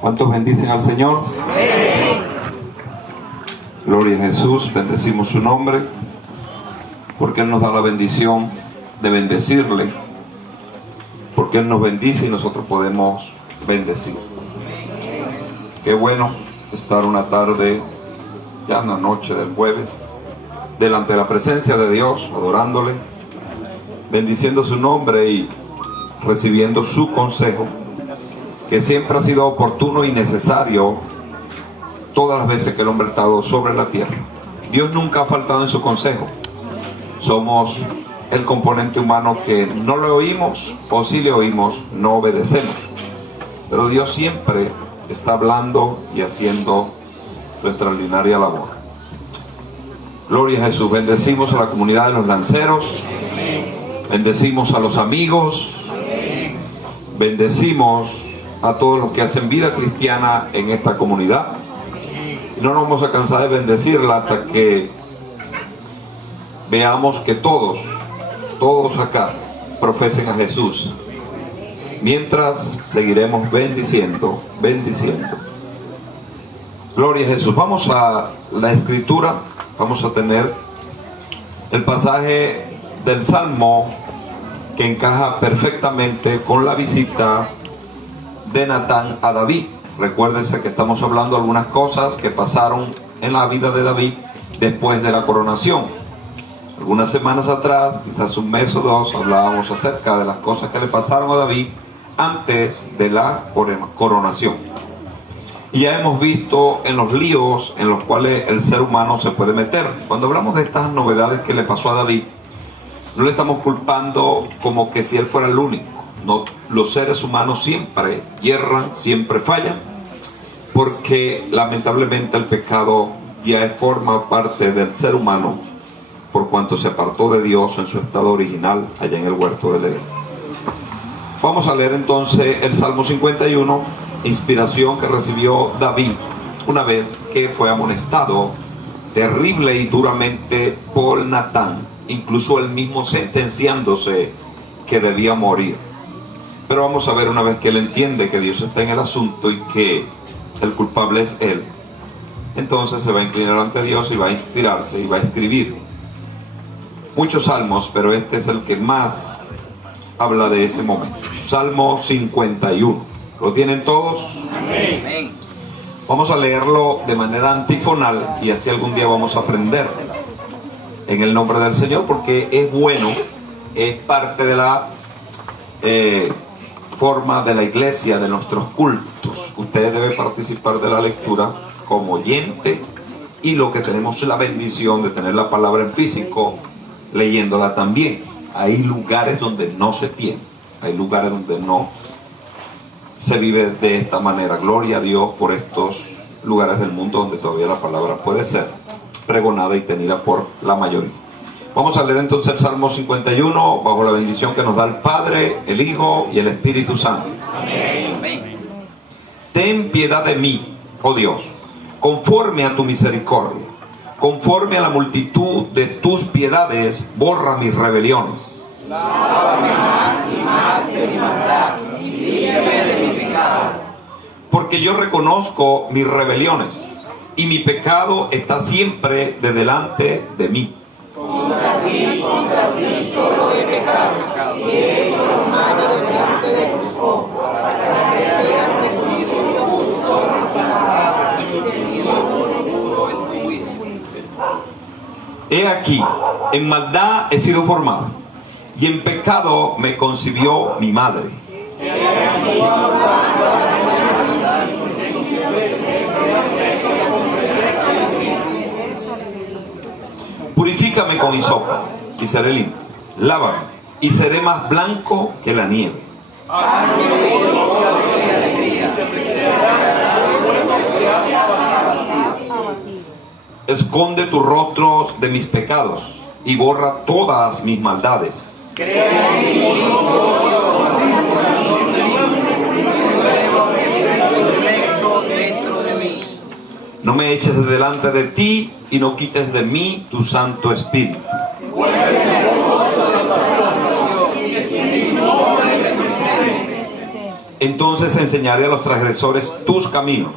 ¿Cuántos bendicen al Señor? Gloria a Jesús, bendecimos su nombre, porque Él nos da la bendición de bendecirle, porque Él nos bendice y nosotros podemos bendecir. Qué bueno estar una tarde, ya en la noche del jueves, delante de la presencia de Dios, adorándole, bendiciendo su nombre y recibiendo su consejo, que siempre ha sido oportuno y necesario todas las veces que el hombre ha estado sobre la tierra. Dios nunca ha faltado en su consejo. Somos el componente humano que no le oímos, o si le oímos, no obedecemos. Pero Dios siempre está hablando y haciendo su extraordinaria labor. Gloria a Jesús. Bendecimos a la comunidad de los lanceros. Bendecimos a los amigos. Bendecimos a todos los que hacen vida cristiana en esta comunidad. Y no nos vamos a cansar de bendecirla hasta que veamos que todos acá profesen a Jesús. Mientras seguiremos bendiciendo. Gloria a Jesús. Vamos a la escritura. Vamos a tener el pasaje del Salmo que encaja perfectamente con la visita de Natán a David. Recuérdense que estamos hablando de algunas cosas que pasaron en la vida de David después de la coronación. Algunas semanas atrás, quizás un mes o dos, hablábamos acerca de las cosas que le pasaron a David antes de la coronación. Y ya hemos visto en los líos en los cuales el ser humano se puede meter. Cuando hablamos de estas novedades que le pasó a David, no le estamos culpando como que si él fuera el único. No, los seres humanos siempre yerran, siempre fallan, porque lamentablemente el pecado ya forma parte del ser humano, por cuanto se apartó de Dios en su estado original allá en el huerto del Edén. Vamos a leer entonces el Salmo 51, inspiración que recibió David una vez que fue amonestado terrible y duramente por Natán, incluso él mismo sentenciándose que debía morir. Pero vamos a ver, una vez que él entiende que Dios está en el asunto y que el culpable es él, entonces se va a inclinar ante Dios y va a inspirarse y va a escribir muchos salmos, pero este es el que más habla de ese momento. Salmo 51. ¿Lo tienen todos? Amén. Vamos a leerlo de manera antifonal y así algún día vamos a aprender en el nombre del Señor, porque es bueno, es parte de la forma de la iglesia, de nuestros cultos. Usted debe participar de la lectura como oyente, y lo que tenemos la bendición de tener la palabra en físico, leyéndola también. Hay lugares donde no se tiene, hay lugares donde no se vive de esta manera. Gloria a Dios por estos lugares del mundo donde todavía la palabra puede ser pregonada y tenida por la mayoría. Vamos a leer entonces el Salmo 51 bajo la bendición que nos da el Padre, el Hijo y el Espíritu Santo. Amén. Ten piedad de mí, oh Dios, conforme a tu misericordia, conforme a la multitud de tus piedades, borra mis rebeliones. Lávame más y más de mi maldad y líbrame de mi pecado. Porque yo reconozco mis rebeliones y mi pecado está siempre de delante de mí. Contra ti solo he pecado y he hecho lo malo delante de tus ojos, para que seas reconocido y justo en tu palabra y tenido por puro en tu juicio. He aquí, en maldad he sido formado, y en pecado me concibió mi madre. Purifícame con hisopo y seré limpio. Lávame y seré más blanco que la nieve. Esconde tu rostro de mis pecados y borra todas mis maldades. No me eches de delante de ti y no quites de mí tu Santo Espíritu. Entonces enseñaré a los transgresores tus caminos,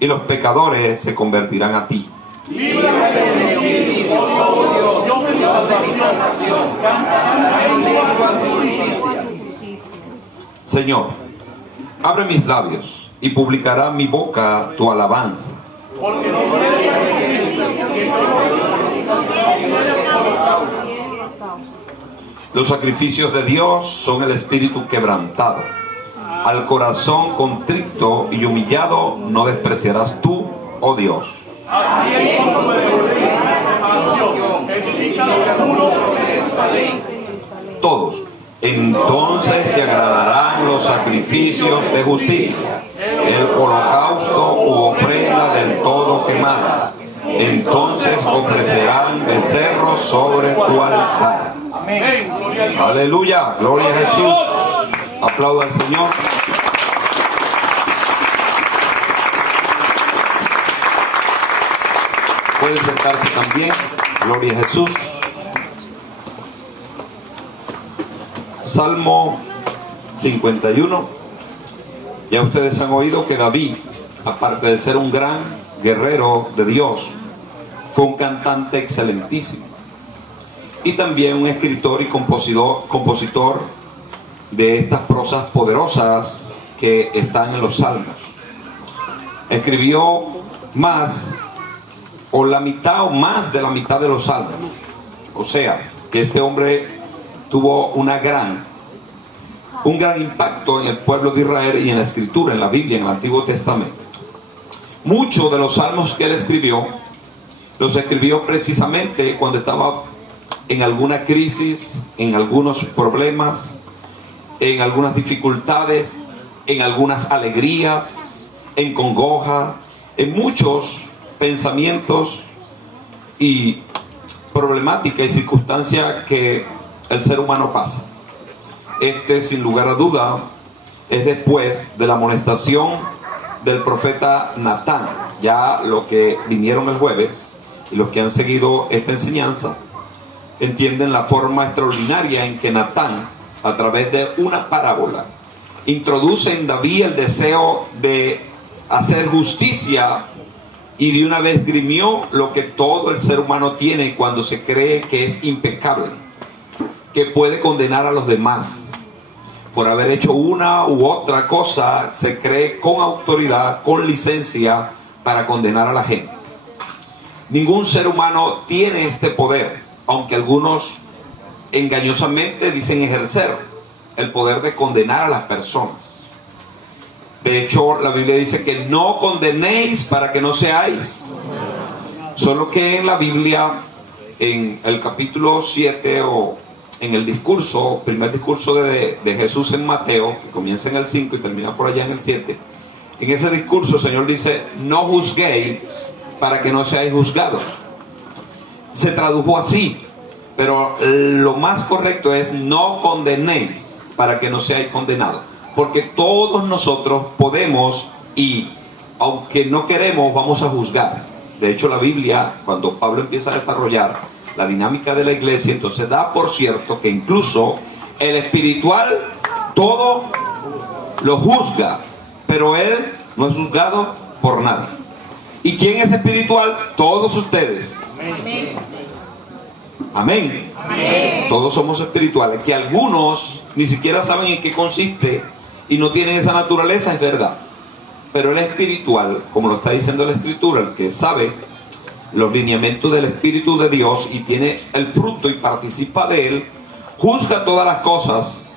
y los pecadores se convertirán a ti. Líbrame del homicidio, oh Dios de mi salvación, cantarán en lengua tu justicia. Señor, abre mis labios, y publicará mi boca tu alabanza. Porque no eres sacrificio, que Los sacrificios de Dios son el espíritu quebrantado. Al corazón contrito y humillado no despreciarás tú, oh Dios. así es como me ordenas a Dios, edifica los muros de Jerusalén. Todos. Entonces te agradarán los sacrificios de justicia, el holocausto u ofrenda del todo quemada. Entonces ofrecerán becerros sobre tu altar. Amén. Gloria a Dios. Aleluya, gloria a Jesús. Aplauda al Señor. Pueden sentarse también. Gloria a Jesús. Salmo 51. Ya ustedes han oído que David, aparte de ser un gran guerrero de Dios, fue un cantante excelentísimo. Y también un escritor y compositor de estas prosas poderosas que están en los salmos. Escribió más, o la mitad o más de la mitad de los salmos. O sea, que este hombre tuvo un gran impacto en el pueblo de Israel y en la escritura, en la Biblia, en el Antiguo Testamento. Muchos de los salmos que él escribió, los escribió precisamente cuando estaba en alguna crisis, en algunos problemas, en algunas dificultades, en algunas alegrías, en congoja, en muchos pensamientos y problemáticas y circunstancias que el ser humano pasa. Sin lugar a duda, es después de la amonestación del profeta Natán. Ya los que vinieron el jueves y los que han seguido esta enseñanza entienden la forma extraordinaria en que Natán, a través de una parábola, introduce en David el deseo de hacer justicia y de una vez grimió lo que todo el ser humano tiene cuando se cree que es impecable, que puede condenar a los demás. Por haber hecho una u otra cosa, se cree con autoridad, con licencia para condenar a la gente. Ningún ser humano tiene este poder, aunque algunos engañosamente dicen ejercer el poder de condenar a las personas. De hecho, la Biblia dice que no condenéis para que no seáis. Solo que en la Biblia, en el capítulo 7 o en el discurso, primer discurso de Jesús en Mateo, que comienza en el 5 y termina por allá en el 7, en ese discurso el Señor dice: no juzguéis para que no seáis juzgados. Se tradujo así, pero lo más correcto es: no condenéis para que no seáis condenados, porque todos nosotros podemos, y aunque no queremos, vamos a juzgar. De hecho, la Biblia, cuando Pablo empieza a desarrollar la dinámica de la iglesia, entonces da por cierto que incluso el espiritual todo lo juzga, pero él no es juzgado por nadie. ¿Y quién es espiritual? Todos ustedes. Amén. Amén. Amén. Todos somos espirituales. Que algunos ni siquiera saben en qué consiste y no tienen esa naturaleza, es verdad. Pero el espiritual, como lo está diciendo la Escritura, el que sabe los lineamientos del Espíritu de Dios y tiene el fruto y participa de él, juzga todas las cosas,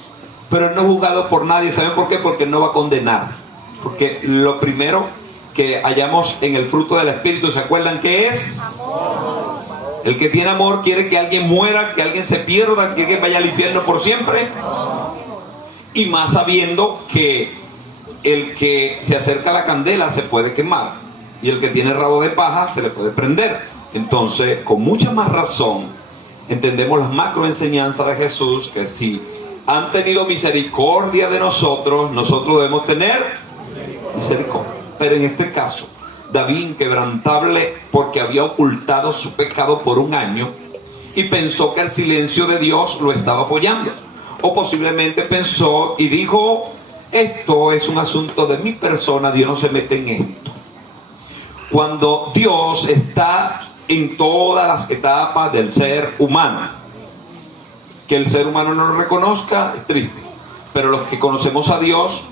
pero él no es juzgado por nadie. ¿Saben por qué? Porque no va a condenar. Porque lo primero que hallamos en el fruto del Espíritu, ¿se acuerdan qué es? Amor. El que tiene amor quiere que alguien muera, que alguien se pierda, que alguien vaya al infierno por siempre. No. Y más sabiendo que el que se acerca a la candela se puede quemar, y el que tiene rabo de paja se le puede prender. Entonces, con mucha más razón, entendemos las macroenseñanzas de Jesús, que si han tenido misericordia de nosotros, nosotros debemos tener misericordia. Pero en este caso, David, inquebrantable porque había ocultado su pecado por un año y pensó que el silencio de Dios lo estaba apoyando. O posiblemente pensó y dijo: esto es un asunto de mi persona, Dios no se mete en esto. Cuando Dios está en todas las etapas del ser humano, que el ser humano no lo reconozca es triste, pero los que conocemos a Dios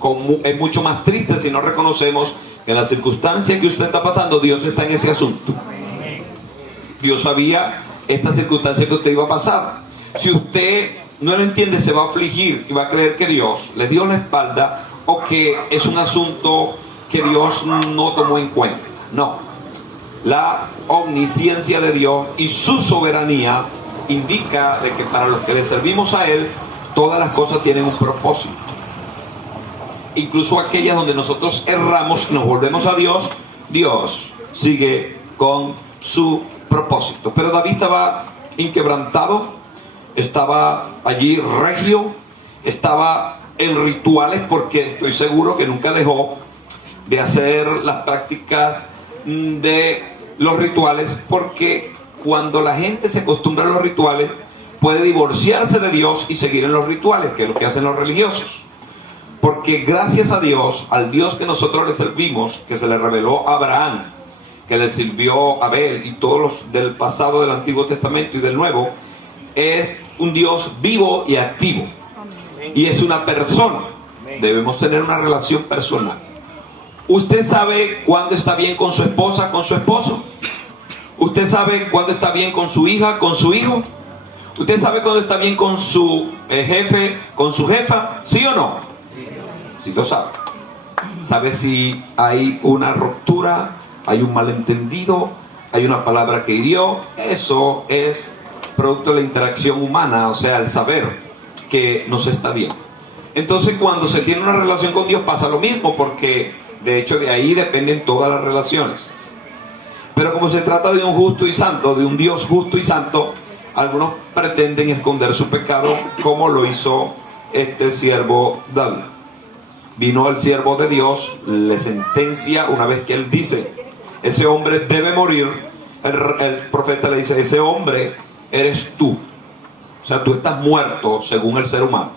es mucho más triste si no reconocemos que en la circunstancia que usted está pasando, Dios está en ese asunto. Dios sabía esta circunstancia que usted iba a pasar. Si usted no lo entiende, se va a afligir y va a creer que Dios le dio la espalda o que es un asunto que Dios no tomó en cuenta. No, la omnisciencia de Dios y su soberanía indica de que para los que le servimos a Él, todas las cosas tienen un propósito. Incluso aquellas donde nosotros erramos y nos volvemos a Dios, Dios sigue con su propósito. Pero David estaba inquebrantado, estaba allí regio, estaba en rituales, porque estoy seguro que nunca dejó de hacer las prácticas de los rituales, porque cuando la gente se acostumbra a los rituales puede divorciarse de Dios y seguir en los rituales, que es lo que hacen los religiosos. Porque gracias a Dios, al Dios que nosotros le servimos, que se le reveló a Abraham, que le sirvió a Abel y todos los del pasado del Antiguo Testamento y del Nuevo, es un Dios vivo y activo. Y es una persona. Debemos tener una relación personal. ¿Usted sabe cuándo está bien con su esposa, con su esposo? ¿Usted sabe cuándo está bien con su hija, con su hijo? ¿Usted sabe cuándo está bien con su jefe, con su jefa? ¿Sí o no? Sí lo sabe. ¿Sabe si hay una ruptura, hay un malentendido, hay una palabra que hirió? Eso es producto de la interacción humana, o sea, el saber que no se está bien. Entonces, cuando se tiene una relación con Dios pasa lo mismo, porque de hecho de ahí dependen todas las relaciones. Pero como se trata de un justo y santo, de un Dios justo y santo, algunos pretenden esconder su pecado, como lo hizo este siervo David. Vino el siervo de Dios, le sentencia una vez que él dice, ese hombre debe morir. El profeta le dice, ese hombre eres tú. O sea, tú estás muerto según el ser humano.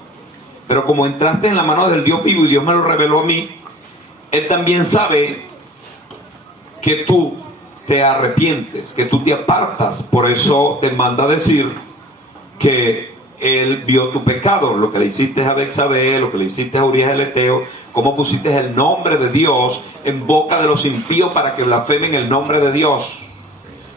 Pero como entraste en la mano del Dios vivo y Dios me lo reveló a mí, Él también sabe que tú te arrepientes, que tú te apartas. Por eso te manda a decir que Él vio tu pecado, lo que le hiciste a Betsabé, lo que le hiciste a Urías el Eteo, cómo pusiste el nombre de Dios en boca de los impíos para que blasfemen el nombre de Dios.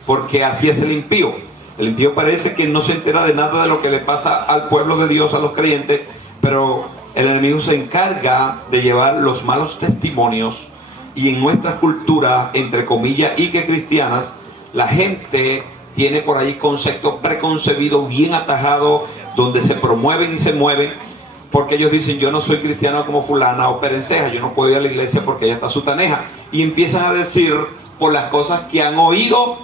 Porque así es el impío. El impío parece que no se entera de nada de lo que le pasa al pueblo de Dios, a los creyentes, pero el enemigo se encarga de llevar los malos testimonios. Y en nuestra cultura, entre comillas, y que cristianas, la gente tiene por ahí conceptos preconcebidos, bien atajados, donde se promueven y se mueven, porque ellos dicen, yo no soy cristiano como fulana o perenceja, yo no puedo ir a la iglesia porque ella está sutaneja. Y empiezan a decir por las cosas que han oído,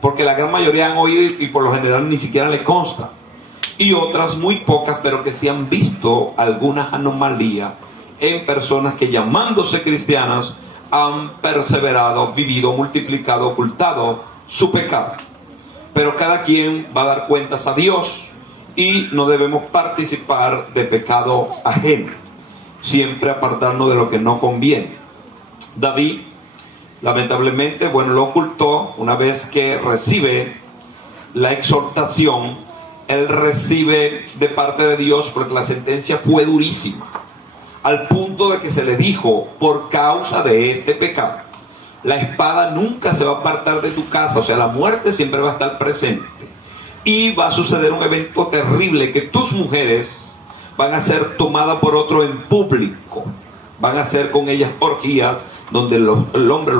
porque la gran mayoría han oído y por lo general ni siquiera les consta. Y otras muy pocas, pero que sí han visto algunas anomalías en personas que, llamándose cristianas, han perseverado, vivido, multiplicado, ocultado su pecado. Pero cada quien va a dar cuentas a Dios y no debemos participar de pecado ajeno. Siempre apartarnos de lo que no conviene. David, lamentablemente, lo ocultó. Una vez que recibe la exhortación, él recibe de parte de Dios, porque la sentencia fue durísima, al punto de que se le dijo, por causa de este pecado, la espada nunca se va a apartar de tu casa, o sea, la muerte siempre va a estar presente. Y va a suceder un evento terrible, que tus mujeres van a ser tomadas por otro en público. Van a hacer con ellas orgías, donde el hombre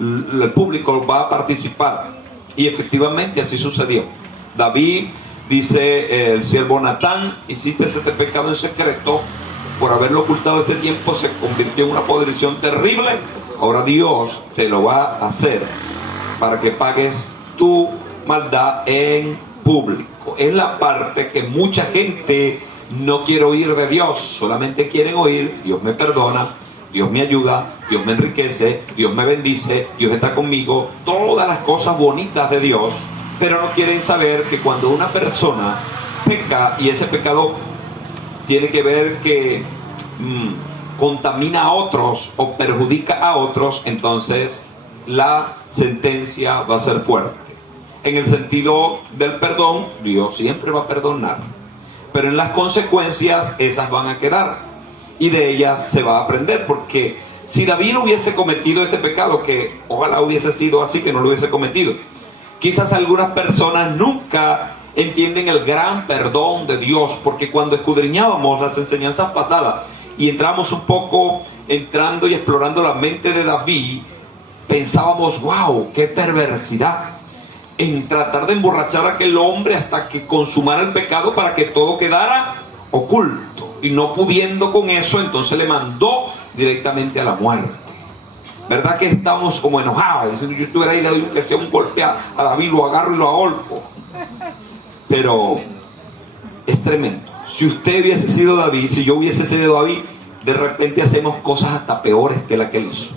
el público va a participar. Y efectivamente así sucedió. David, dice el siervo Natán, hiciste este pecado en secreto, por haberlo ocultado este tiempo se convirtió en una podrición terrible. Ahora Dios te lo va a hacer para que pagues tu maldad en público. Es la parte que mucha gente no quiere oír de Dios, solamente quieren oír, Dios me perdona, Dios me ayuda, Dios me enriquece, Dios me bendice, Dios está conmigo, todas las cosas bonitas de Dios, pero no quieren saber que cuando una persona peca, y ese pecado tiene que ver que contamina a otros o perjudica a otros, entonces la sentencia va a ser fuerte. En el sentido del perdón, Dios siempre va a perdonar, pero en las consecuencias esas van a quedar y de ellas se va a aprender, porque si David no hubiese cometido este pecado, que ojalá hubiese sido así, que no lo hubiese cometido, quizás algunas personas nunca entienden el gran perdón de Dios, porque cuando escudriñábamos las enseñanzas pasadas y entramos un poco entrando y explorando la mente de David, pensábamos, wow, qué perversidad en tratar de emborrachar a aquel hombre hasta que consumara el pecado para que todo quedara oculto, y no pudiendo con eso, entonces le mandó directamente a la muerte. ¿Verdad que estamos como enojados? Si yo estuviera ahí, le doy que sea un golpe a David, lo agarro y lo ahorco. Pero es tremendo. Si usted hubiese sido David, si yo hubiese sido David, de repente hacemos cosas hasta peores que la que él hizo.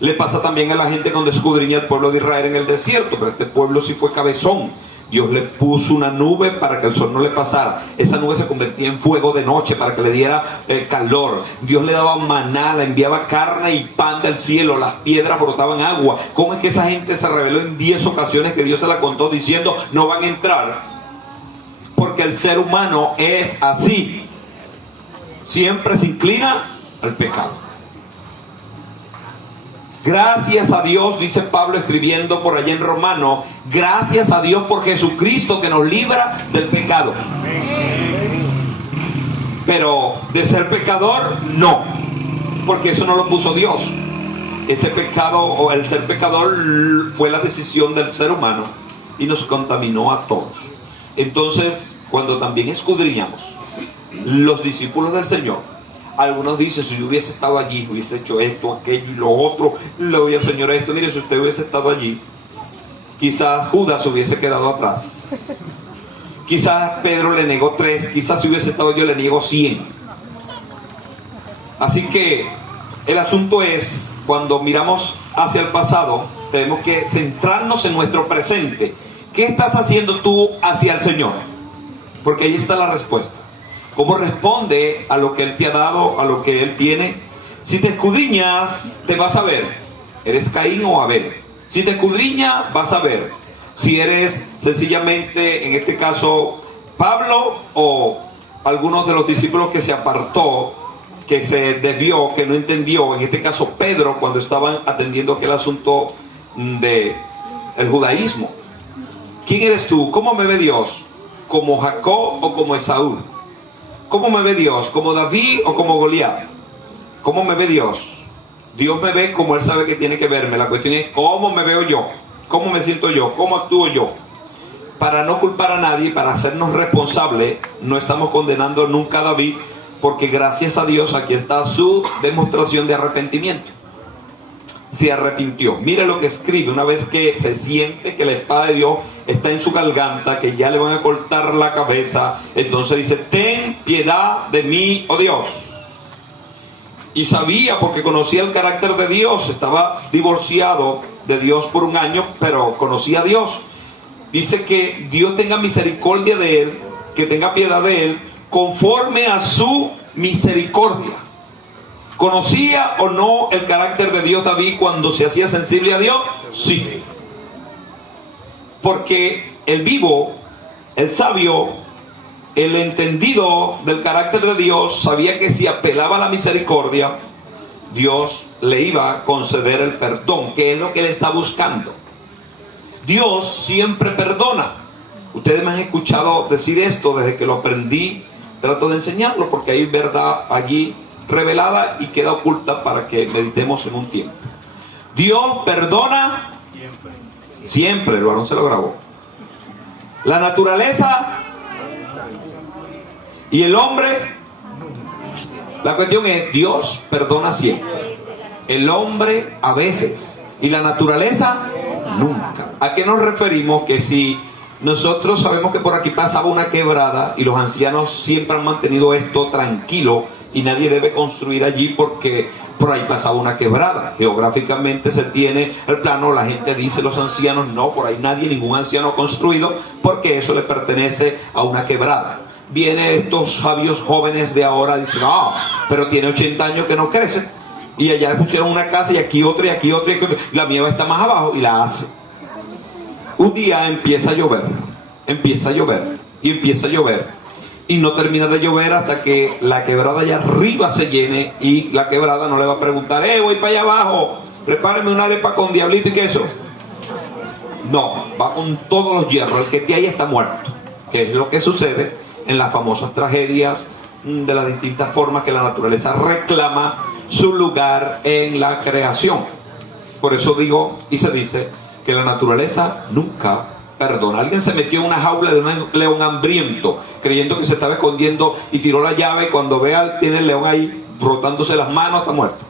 Le pasa también a la gente cuando escudriña el pueblo de Israel en el desierto, pero este pueblo sí fue cabezón. Dios le puso una nube para que el sol no le pasara. Esa nube se convertía en fuego de noche para que le diera calor. Dios le daba maná, le enviaba carne y pan del cielo. Las piedras brotaban agua. ¿Cómo es que esa gente se rebeló en 10 ocasiones que Dios se la contó diciendo no van a entrar? Porque el ser humano es así. Siempre se inclina al pecado. Gracias a Dios, dice Pablo escribiendo por allá en Romano, gracias a Dios por Jesucristo que nos libra del pecado. Pero de ser pecador, no, porque eso no lo puso Dios. Ese pecado o el ser pecador fue la decisión del ser humano y nos contaminó a todos. Entonces, cuando también escudriñamos los discípulos del Señor, algunos dicen, si yo hubiese estado allí, hubiese hecho esto, aquello y lo otro, le doy al Señor esto. Mire, si usted hubiese estado allí, quizás Judas hubiese quedado atrás. Quizás Pedro le negó 3, quizás si hubiese estado yo le niego 100. Así que el asunto es, cuando miramos hacia el pasado, tenemos que centrarnos en nuestro presente. ¿Qué estás haciendo tú hacia el Señor? Porque ahí está la respuesta. ¿Cómo responde a lo que Él te ha dado, a lo que Él tiene? Si te escudriñas, te vas a ver. ¿Eres Caín o Abel? Si te escudriñas, vas a ver si eres sencillamente, en este caso, Pablo o algunos de los discípulos que se apartó, que se desvió, que no entendió. En este caso, Pedro, cuando estaban atendiendo aquel asunto del judaísmo. ¿Quién eres tú? ¿Cómo me ve Dios? ¿Como Jacob o como Esaú? ¿Cómo me ve Dios? ¿Como David o como Goliat? ¿Cómo me ve Dios? Dios me ve como Él sabe que tiene que verme. La cuestión es cómo me veo yo, cómo me siento yo, cómo actúo yo. Para no culpar a nadie, para hacernos responsables, no estamos condenando nunca a David, porque gracias a Dios aquí está su demostración de arrepentimiento. Se arrepintió. Mire lo que escribe una vez que se siente que la espada de Dios está en su garganta, que ya le van a cortar la cabeza. Entonces dice, ten piedad de mí, oh Dios. Y sabía, porque conocía el carácter de Dios, estaba divorciado de Dios por 1 año, pero conocía a Dios. Dice que Dios tenga misericordia de él, que tenga piedad de él, conforme a su misericordia. ¿Conocía o no el carácter de Dios David cuando se hacía sensible a Dios? Sí. Porque el vivo, el sabio, el entendido del carácter de Dios, sabía que si apelaba a la misericordia, Dios le iba a conceder el perdón, que es lo que él está buscando. Dios siempre perdona. Ustedes me han escuchado decir esto desde que lo aprendí. Trato de enseñarlo porque hay verdad allí revelada y queda oculta para que meditemos en un tiempo. Dios perdona siempre. El varón se lo grabó. La naturaleza y el hombre, la cuestión es, Dios perdona siempre. El hombre a veces y la naturaleza nunca. ¿A qué nos referimos? Que si nosotros sabemos que por aquí pasaba una quebrada y los ancianos siempre han mantenido esto tranquilo y nadie debe construir allí porque por ahí pasaba una quebrada. Geográficamente se tiene el plano, la gente dice, los ancianos, no, por ahí nadie, ningún anciano ha construido porque eso le pertenece a una quebrada. vienen estos sabios jóvenes de ahora, dicen, no, pero tiene 80 años que no crece. Y allá le pusieron una casa y aquí otra y aquí otra y aquí otra. La mía está más abajo y la hace. Un día empieza a llover y empieza a llover y no termina de llover hasta que la quebrada allá arriba se llene, y la quebrada no le va a preguntar, voy para allá abajo, prepáreme una arepa con diablito y queso. No, va con todos los hierros, el que esté ahí está muerto, que es lo que sucede en las famosas tragedias, de las distintas formas que la naturaleza reclama su lugar en la creación. Por eso digo y se dice que la naturaleza nunca perdona. Alguien se metió en una jaula de un león hambriento creyendo que se estaba escondiendo y tiró la llave, y cuando vea tiene el león ahí frotándose las manos, está muerto.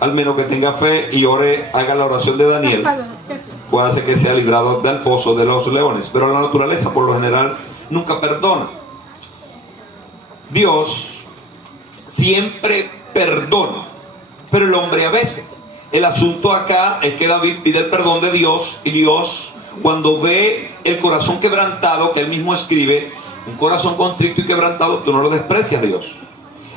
Al menos que tenga fe y ore, haga la oración de Daniel, puede hacer que sea librado del pozo de los leones. Pero la naturaleza por lo general nunca perdona. Dios siempre perdona, pero el hombre a veces. El asunto acá es que David pide el perdón de Dios, y Dios, cuando ve el corazón quebrantado, que él mismo escribe, un corazón contrito y quebrantado, tú no lo desprecias, Dios.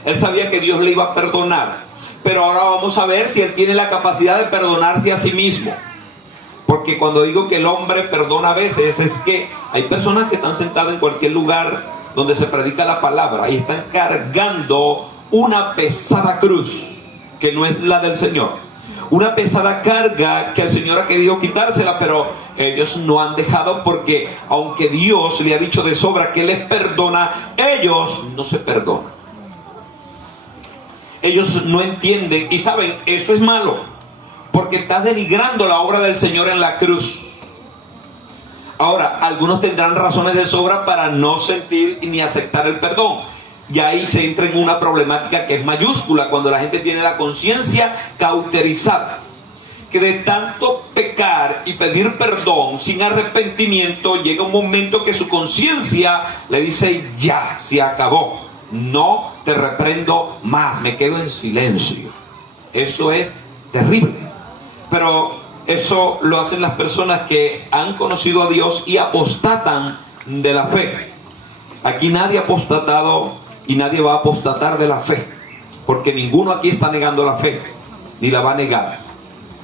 Él sabía que Dios le iba a perdonar, pero ahora vamos a ver si él tiene la capacidad de perdonarse a sí mismo. Porque cuando digo que el hombre perdona a veces, es que hay personas que están sentadas en cualquier lugar donde se predica la palabra y están cargando una pesada cruz que no es la del Señor. Una pesada carga que el Señor ha querido quitársela, pero ellos no han dejado, porque aunque Dios le ha dicho de sobra que les perdona, ellos no se perdonan. Ellos no entienden, y saben, eso es malo, porque estás denigrando la obra del Señor en la cruz. Ahora, algunos tendrán razones de sobra para no sentir ni aceptar el perdón. Y ahí se entra en una problemática que es mayúscula, cuando la gente tiene la conciencia cauterizada, que de tanto pecar y pedir perdón sin arrepentimiento, llega un momento que su conciencia le dice, ya, se acabó, no te reprendo más, me quedo en silencio. Eso es terrible, pero eso lo hacen las personas que han conocido a Dios y apostatan de la fe. Aquí nadie ha apostatado y nadie va a apostatar de la fe, porque ninguno aquí está negando la fe, ni la va a negar,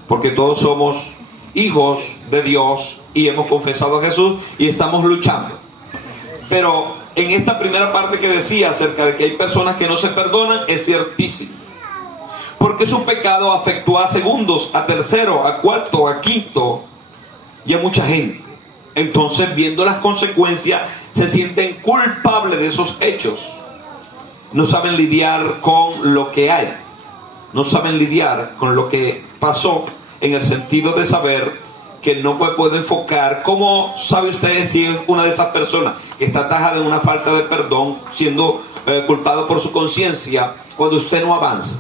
porque todos somos hijos de Dios y hemos confesado a Jesús y estamos luchando. Pero en esta primera parte que decía acerca de que hay personas que no se perdonan, es ciertísimo, porque su pecado afectó a segundos, a tercero, a cuarto, a quinto y a mucha gente. Entonces, viendo las consecuencias, se sienten culpables de esos hechos. No saben lidiar con lo que hay, no saben lidiar con lo que pasó, en el sentido de saber que no puede enfocar. ¿Cómo sabe usted si es una de esas personas que está atajada de una falta de perdón, siendo culpado por su conciencia, cuando usted no avanza?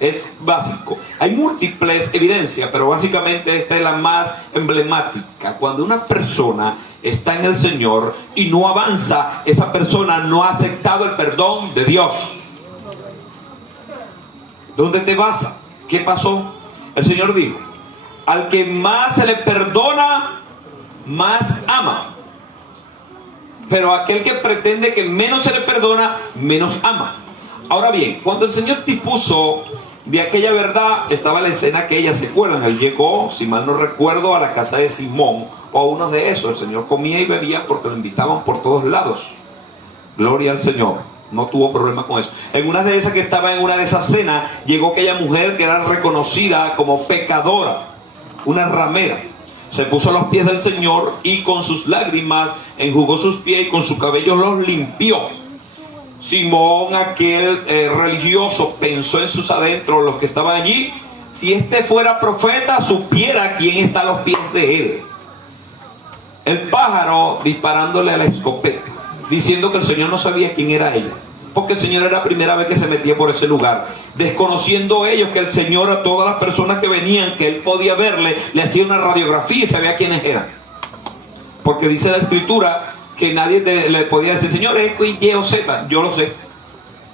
Es básico. Hay múltiples evidencias, pero básicamente esta es la más emblemática. Cuando una persona está en el Señor y no avanza, esa persona no ha aceptado el perdón de Dios. ¿Dónde te vas? ¿Qué pasó? El Señor dijo, al que más se le perdona, más ama. Pero aquel que pretende que menos se le perdona, menos ama. Ahora bien, cuando el Señor dispuso de aquella verdad, estaba la escena aquella, ¿se acuerdan? Él llegó, si mal no recuerdo, a la casa de Simón, o a uno de esos. El Señor comía y bebía porque lo invitaban por todos lados. Gloria al Señor, no tuvo problema con eso. En una de esas que estaba en una de esas cenas, llegó aquella mujer que era reconocida como pecadora, una ramera. Se puso a los pies del Señor y con sus lágrimas enjugó sus pies y con su cabello los limpió. Simón, aquel religioso, pensó en sus adentros, los que estaban allí, si este fuera profeta, supiera quién está a los pies de él. El pájaro disparándole a la escopeta, diciendo que el Señor no sabía quién era ella, porque el Señor era la primera vez que se metía por ese lugar, desconociendo ellos que el Señor a todas las personas que venían, que él podía verle, le hacía una radiografía y sabía quiénes eran, porque dice la Escritura que nadie le podía decir, Señor, es Y o Z. Yo lo sé.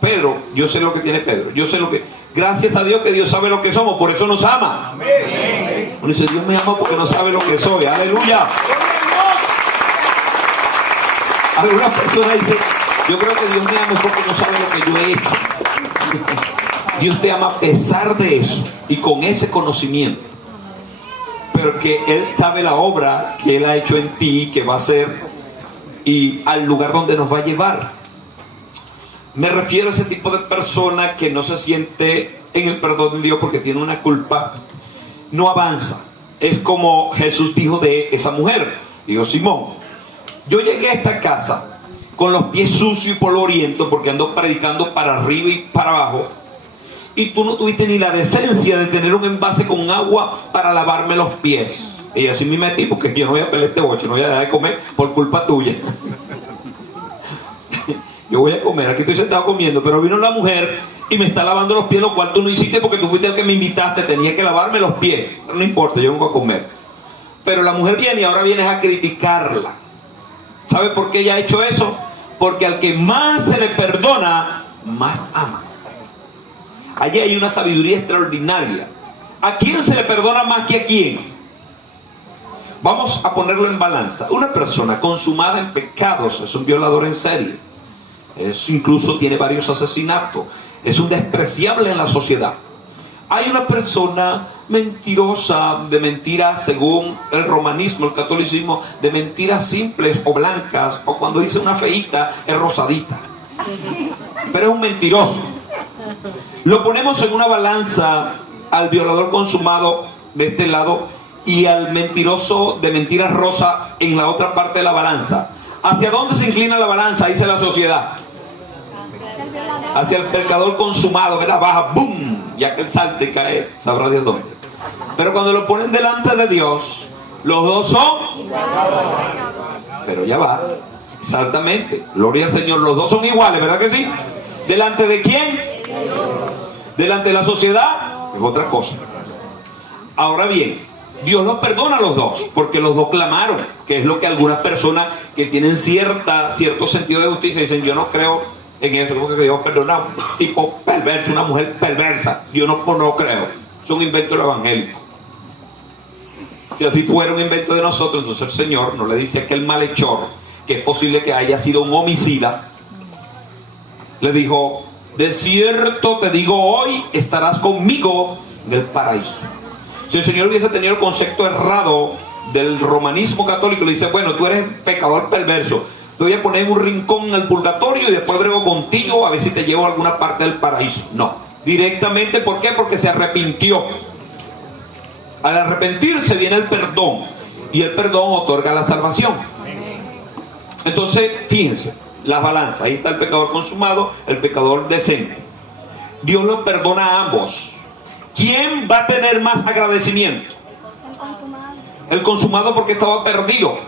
Pedro, yo sé lo que tiene Pedro. Yo sé lo que... Gracias a Dios que Dios sabe lo que somos, por eso nos ama. Amén. Uno dice, Dios me ama porque no sabe lo que soy. Aleluya. Algunas personas dicen, Yo creo que Dios me ama porque no sabe lo que yo he hecho. Dios te ama a pesar de eso y con ese conocimiento. Pero que Él sabe la obra que Él ha hecho en ti, que va a hacer y al lugar donde nos va a llevar. Me refiero a ese tipo de persona que no se siente en el perdón de Dios porque tiene una culpa, no avanza. Es como Jesús dijo de esa mujer. Dijo: Simón, yo llegué a esta casa con los pies sucios y polvorientos porque ando predicando para arriba y para abajo, y tú no tuviste ni la decencia de tener un envase con agua para lavarme los pies. Y así me metí porque yo no voy a pelear este boche, no voy a dejar de comer por culpa tuya. Yo voy a comer, aquí estoy sentado comiendo, pero vino la mujer y me está lavando los pies, lo cual tú no hiciste porque tú fuiste el que me invitaste, tenía que lavarme los pies. Pero no importa, yo vengo a comer. Pero la mujer viene y ahora vienes a criticarla. ¿Sabe por qué ella ha hecho eso? Porque al que más se le perdona, más ama. Allí hay una sabiduría extraordinaria. ¿A quién se le perdona más que a quién? Vamos a ponerlo en balanza. Una persona consumada en pecados es un violador en serie. Incluso tiene varios asesinatos. Es un despreciable en la sociedad. Hay una persona mentirosa, de mentiras según el romanismo, el catolicismo, de mentiras simples o blancas, o cuando dice una feíta, es rosadita. Pero es un mentiroso. Lo ponemos en una balanza al violador consumado de este lado y al mentiroso de mentiras rosa en la otra parte de la balanza. ¿Hacia dónde se inclina la balanza? Dice la sociedad. Hacia el pecador consumado, ¿verdad? Baja, ¡boom! Ya que él salta y cae, sabrá Dios dónde. Pero cuando lo ponen delante de Dios, los dos son. Pero ya va, exactamente. Gloria al Señor, los dos son iguales, ¿verdad que sí? ¿Delante de quién? Delante de la sociedad, es otra cosa. Ahora bien, Dios los perdona a los dos, porque los dos clamaron, que es lo que algunas personas que tienen cierto sentido de justicia dicen: yo no creo en eso, como que Dios perdona un tipo perverso, una mujer perversa. Yo no creo, es un invento del evangélico. Si así fuera un invento de nosotros, entonces el Señor no le dice a aquel malhechor, que es posible que haya sido un homicida, le dijo: de cierto te digo, hoy estarás conmigo en el paraíso. Si el Señor hubiese tenido el concepto errado del romanismo católico, le dice: bueno, tú eres pecador perverso, te voy a poner en un rincón en el purgatorio y después brego contigo a ver si te llevo a alguna parte del paraíso. No, directamente. ¿Por qué? Porque se arrepintió. Al arrepentirse viene el perdón, y el perdón otorga la salvación. Entonces, fíjense, la balanza, ahí está el pecador consumado, el pecador decente. Dios los perdona a ambos. ¿Quién va a tener más agradecimiento? El consumado, porque estaba perdido.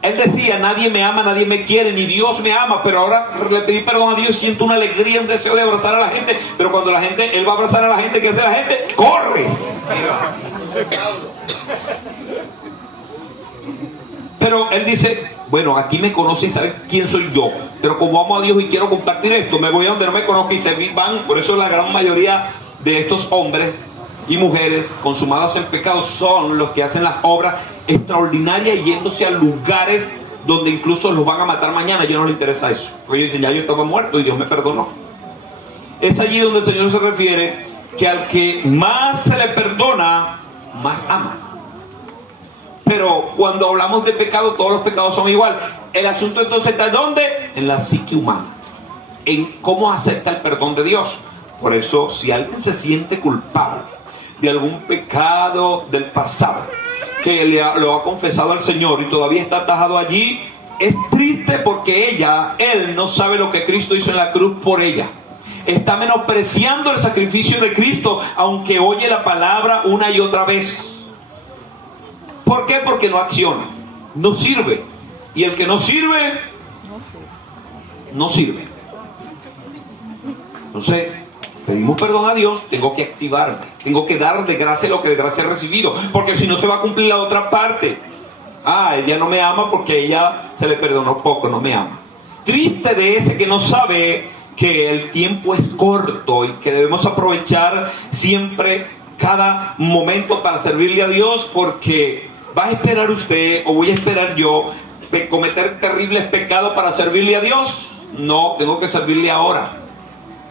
Él decía: nadie me ama, nadie me quiere, ni Dios me ama, pero ahora le pedí perdón a Dios, siento una alegría, un deseo de abrazar a la gente. Pero cuando Él va a abrazar a la gente, ¿qué hace la gente? ¡Corre! Pero él dice: bueno, aquí me conoce y sabe quién soy yo, pero como amo a Dios y quiero compartir esto, me voy a donde no me conozco, y se van. Por eso la gran mayoría de estos hombres y mujeres consumadas en pecados son los que hacen las obras extraordinarias, yéndose a lugares donde incluso los van a matar mañana. A ellos no les interesa eso, porque ellos dicen: ya yo estaba muerto y Dios me perdonó. Es allí donde el Señor se refiere que al que más se le perdona, más ama. Pero cuando hablamos de pecado, todos los pecados son igual. El asunto entonces está ¿en dónde? En la psique humana, en cómo acepta el perdón de Dios. Por eso, si alguien se siente culpable de algún pecado del pasado, que lo ha confesado al Señor y todavía está atajado allí, es triste porque él no sabe lo que Cristo hizo en la cruz por ella. Está menospreciando el sacrificio de Cristo, aunque oye la palabra una y otra vez. ¿Por qué? Porque no acciona, no sirve. Y el que no sirve, no sirve. Entonces, pedimos perdón a Dios, tengo que activarme, tengo que dar de gracia lo que de gracia he recibido, porque si no se va a cumplir la otra parte. Ella no me ama porque ella se le perdonó poco, no me ama. Triste de ese que no sabe que el tiempo es corto y que debemos aprovechar siempre cada momento para servirle a Dios, porque va a esperar usted o voy a esperar yo cometer terribles pecados para servirle a Dios. No, tengo que servirle ahora.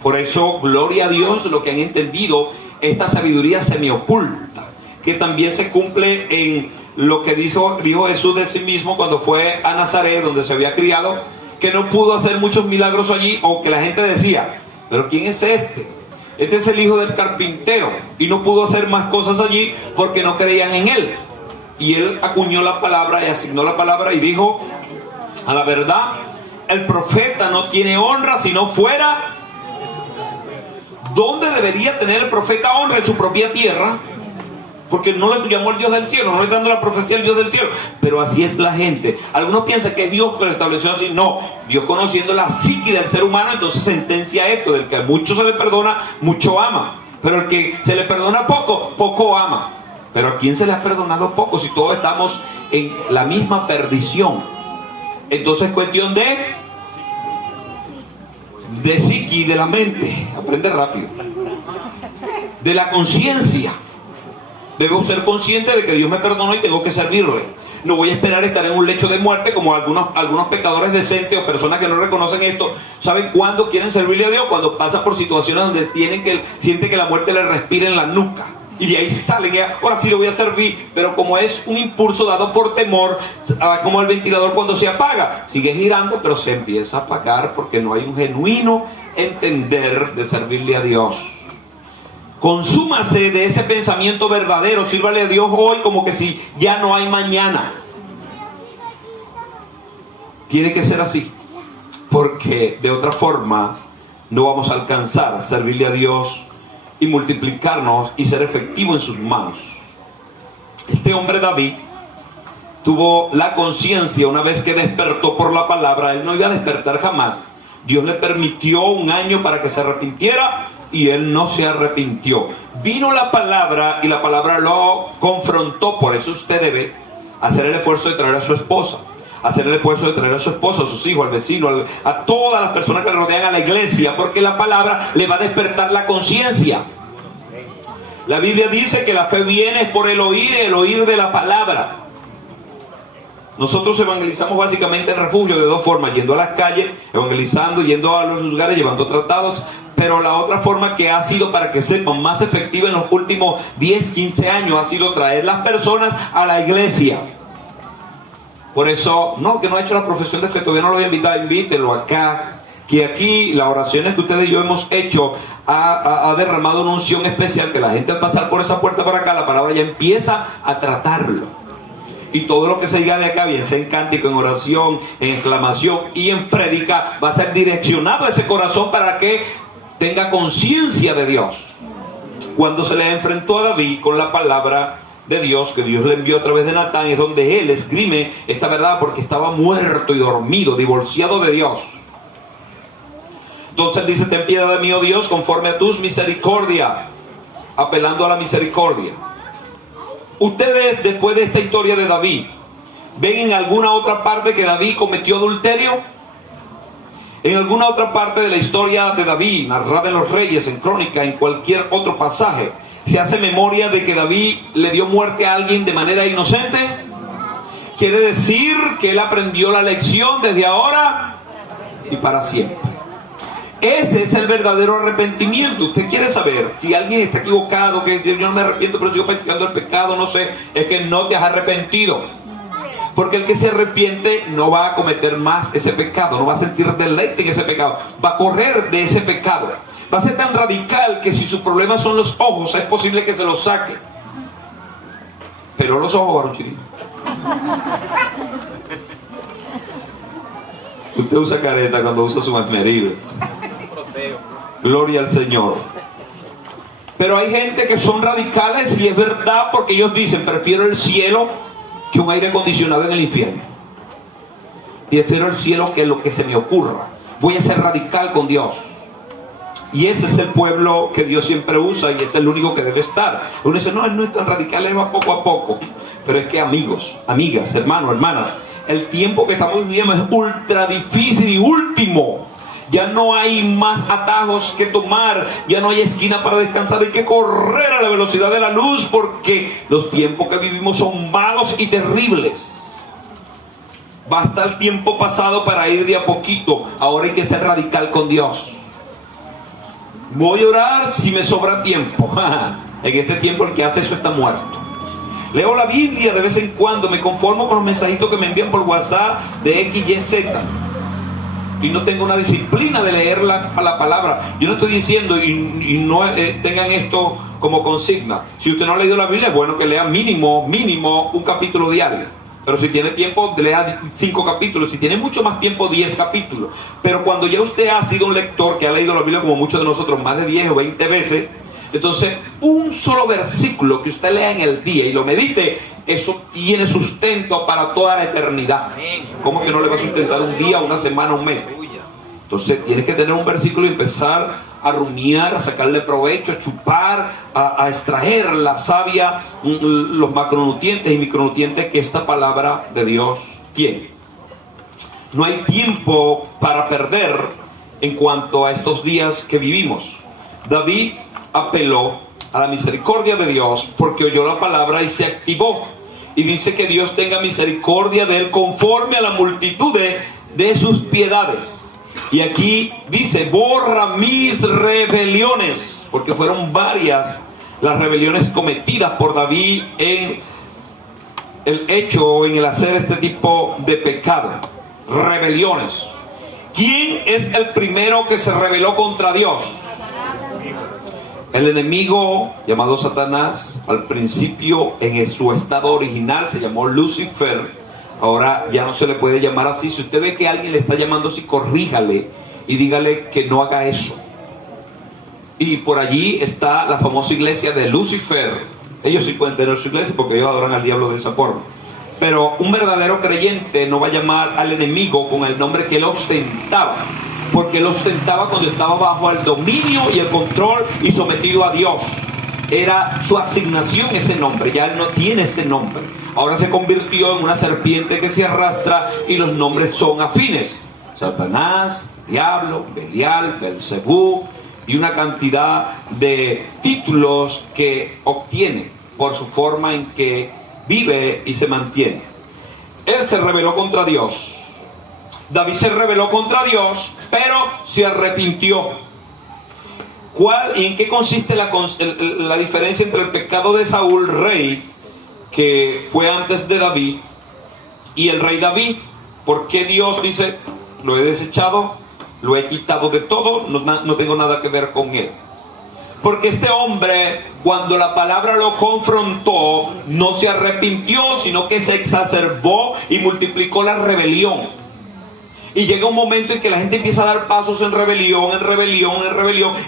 Por eso, gloria a Dios, lo que han entendido, esta sabiduría semioculta, que también se cumple en lo que dijo Jesús de sí mismo cuando fue a Nazaret, donde se había criado, que no pudo hacer muchos milagros allí, o que la gente decía, pero ¿quién es este? Este es el hijo del carpintero, y no pudo hacer más cosas allí porque no creían en él. Y él acuñó la palabra y asignó la palabra y dijo, a la verdad, el profeta no tiene honra sino fuera. ¿Dónde debería tener el profeta honra? En su propia tierra, porque no le llamó el Dios del cielo, no le está dando la profecía al Dios del cielo. Pero así es la gente. Algunos piensan que es Dios que lo estableció así. No, Dios, conociendo la psique del ser humano, entonces sentencia esto: del que a mucho se le perdona, mucho ama. Pero el que se le perdona poco, poco ama. Pero ¿a quién se le ha perdonado poco si todos estamos en la misma perdición? Entonces es cuestión de psiqui, de la mente. Aprende rápido. De la conciencia. Debo ser consciente de que Dios me perdonó y tengo que servirle. No voy a esperar estar en un lecho de muerte como algunos pecadores decentes o personas que no reconocen esto. ¿Saben cuándo quieren servirle a Dios? Cuando pasan por situaciones donde sienten que la muerte le respira en la nuca. Y de ahí salen, ahora sí le voy a servir. Pero como es un impulso dado por temor, como el ventilador cuando se apaga, sigue girando, pero se empieza a apagar porque no hay un genuino entender de servirle a Dios. Consúmase de ese pensamiento verdadero. Sírvale a Dios hoy como que si ya no hay mañana. Tiene que ser así, porque de otra forma no vamos a alcanzar a servirle a Dios y multiplicarnos y ser efectivo en sus manos. Este hombre David tuvo la conciencia una vez que despertó por la palabra. Él no iba a despertar jamás. Dios le permitió un año para que se arrepintiera y él no se arrepintió. Vino la palabra y la palabra lo confrontó. Por eso usted debe hacer el esfuerzo de traer a su esposa, hacer el esfuerzo de traer a su esposo, a sus hijos, al vecino, a todas las personas que le rodean a la iglesia, porque la palabra le va a despertar la conciencia. La Biblia dice que la fe viene por el oír de la palabra. Nosotros evangelizamos básicamente en refugio de dos formas: yendo a las calles, evangelizando, yendo a los lugares, llevando tratados. Pero la otra forma que ha sido, para que sepan, más efectiva en los últimos 10, 15 años, ha sido traer las personas a la iglesia. Por eso, no, que no ha hecho la profesión de fe, todavía no lo había invitado, invítelo acá. Que aquí las oraciones que ustedes y yo hemos hecho ha derramado una unción especial, que la gente al pasar por esa puerta por acá, la palabra ya empieza a tratarlo. Y todo lo que se diga de acá, bien sea en cántico, en oración, en exclamación y en prédica, va a ser direccionado a ese corazón para que tenga conciencia de Dios. Cuando se le enfrentó a David con la palabra de Dios, que Dios le envió a través de Natán, es donde él esgrime esta verdad, porque estaba muerto y dormido, divorciado de Dios. Entonces él dice: ten piedad de mí, oh Dios, conforme a tus misericordias, apelando a la misericordia. Ustedes, después de esta historia de David, ¿ven en alguna otra parte que David cometió adulterio? En alguna otra parte de la historia de David, narrada en los Reyes, en Crónicas, en cualquier otro pasaje, ¿se hace memoria de que David le dio muerte a alguien de manera inocente? Quiere decir que él aprendió la lección desde ahora y para siempre. Ese es el verdadero arrepentimiento. Usted quiere saber si alguien está equivocado, que yo no me arrepiento pero sigo practicando el pecado, no sé, es que no te has arrepentido. Porque el que se arrepiente no va a cometer más ese pecado, no va a sentir deleite en ese pecado, va a correr de ese pecado. Va a ser tan radical que si su problema son los ojos, es posible que se los saque. Pero los ojos, varonchilito. Usted usa careta cuando usa su masmeril. Gloria al Señor. Pero hay gente que son radicales, y es verdad, porque ellos dicen: prefiero el cielo que un aire acondicionado en el infierno. Prefiero el cielo que lo que se me ocurra. Voy a ser radical con Dios. Y ese es el pueblo que Dios siempre usa, y es el único que debe estar. Uno dice: no, él no es tan radical, él va poco a poco. Pero es que, amigos, amigas, hermanos, hermanas, el tiempo que estamos viviendo es ultra difícil y último. Ya no hay más atajos que tomar, ya no hay esquina para descansar, hay que correr a la velocidad de la luz, porque los tiempos que vivimos son malos y terribles. Basta el tiempo pasado para ir de a poquito. Ahora hay que ser radical con Dios. Voy a orar si me sobra tiempo. En este tiempo el que hace eso está muerto. Leo la Biblia de vez en cuando. Me conformo con los mensajitos que me envían por WhatsApp de X, Y, Z. Y no tengo una disciplina de leer la palabra. Yo no estoy diciendo y no tengan esto como consigna. Si usted no ha leído la Biblia, es bueno que lea mínimo un capítulo diario. Pero si tiene tiempo, lea 5 capítulos. Si tiene mucho más tiempo, 10 capítulos. Pero cuando ya usted ha sido un lector que ha leído la Biblia como muchos de nosotros más de 10 o 20 veces, entonces un solo versículo que usted lea en el día y lo medite, eso tiene sustento para toda la eternidad. ¿Cómo que no le va a sustentar un día, una semana, un mes? Entonces tienes que tener un versículo y empezar a rumiar, a sacarle provecho, a chupar, a extraer la savia, los macronutrientes y micronutrientes que esta palabra de Dios tiene. No hay tiempo para perder en cuanto a estos días que vivimos. David apeló a la misericordia de Dios porque oyó la palabra y se activó. Y dice que Dios tenga misericordia de él conforme a la multitud de sus piedades. Y aquí dice, borra mis rebeliones, porque fueron varias las rebeliones cometidas por David en el hecho, en el hacer este tipo de pecado. Rebeliones. ¿Quién es el primero que se rebeló contra Dios? El enemigo llamado Satanás, al principio en su estado original se llamó Lucifer. Ahora ya no se le puede llamar así. Si usted ve que alguien le está llamando así, corríjale y dígale que no haga eso. Y por allí está la famosa iglesia de Lucifer. Ellos sí pueden tener su iglesia porque ellos adoran al diablo de esa forma. Pero un verdadero creyente no va a llamar al enemigo con el nombre que él ostentaba, porque él ostentaba cuando estaba bajo el dominio y el control y sometido a Dios. Era su asignación ese nombre. Ya él no tiene ese nombre. Ahora se convirtió en una serpiente que se arrastra y los nombres son afines. Satanás, Diablo, Belial, Belzebú y una cantidad de títulos que obtiene por su forma en que vive y se mantiene. Él se rebeló contra Dios. David se rebeló contra Dios, pero se arrepintió. ¿Y en qué consiste la diferencia entre el pecado de Saúl, rey, que fue antes de David, y el rey David? ¿Por qué Dios dice, lo he desechado, lo he quitado de todo, no tengo nada que ver con él? Porque este hombre, cuando la palabra lo confrontó, no se arrepintió, sino que se exacerbó y multiplicó la rebelión. Y llega un momento en que la gente empieza a dar pasos en rebelión,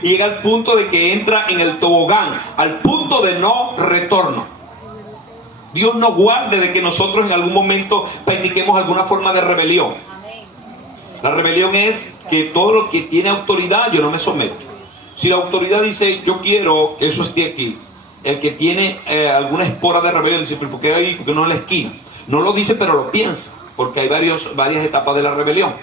y llega al punto de que entra en el tobogán, al punto de no retorno. Dios nos guarde de que nosotros en algún momento practiquemos alguna forma de rebelión. La rebelión es que todo lo que tiene autoridad, yo no me someto. Si la autoridad dice, yo quiero que eso esté aquí, el que tiene alguna espora de rebelión dice, ¿por qué ahí? ¿Por qué no en la esquina? No lo dice, pero lo piensa, porque hay varias etapas de la rebelión.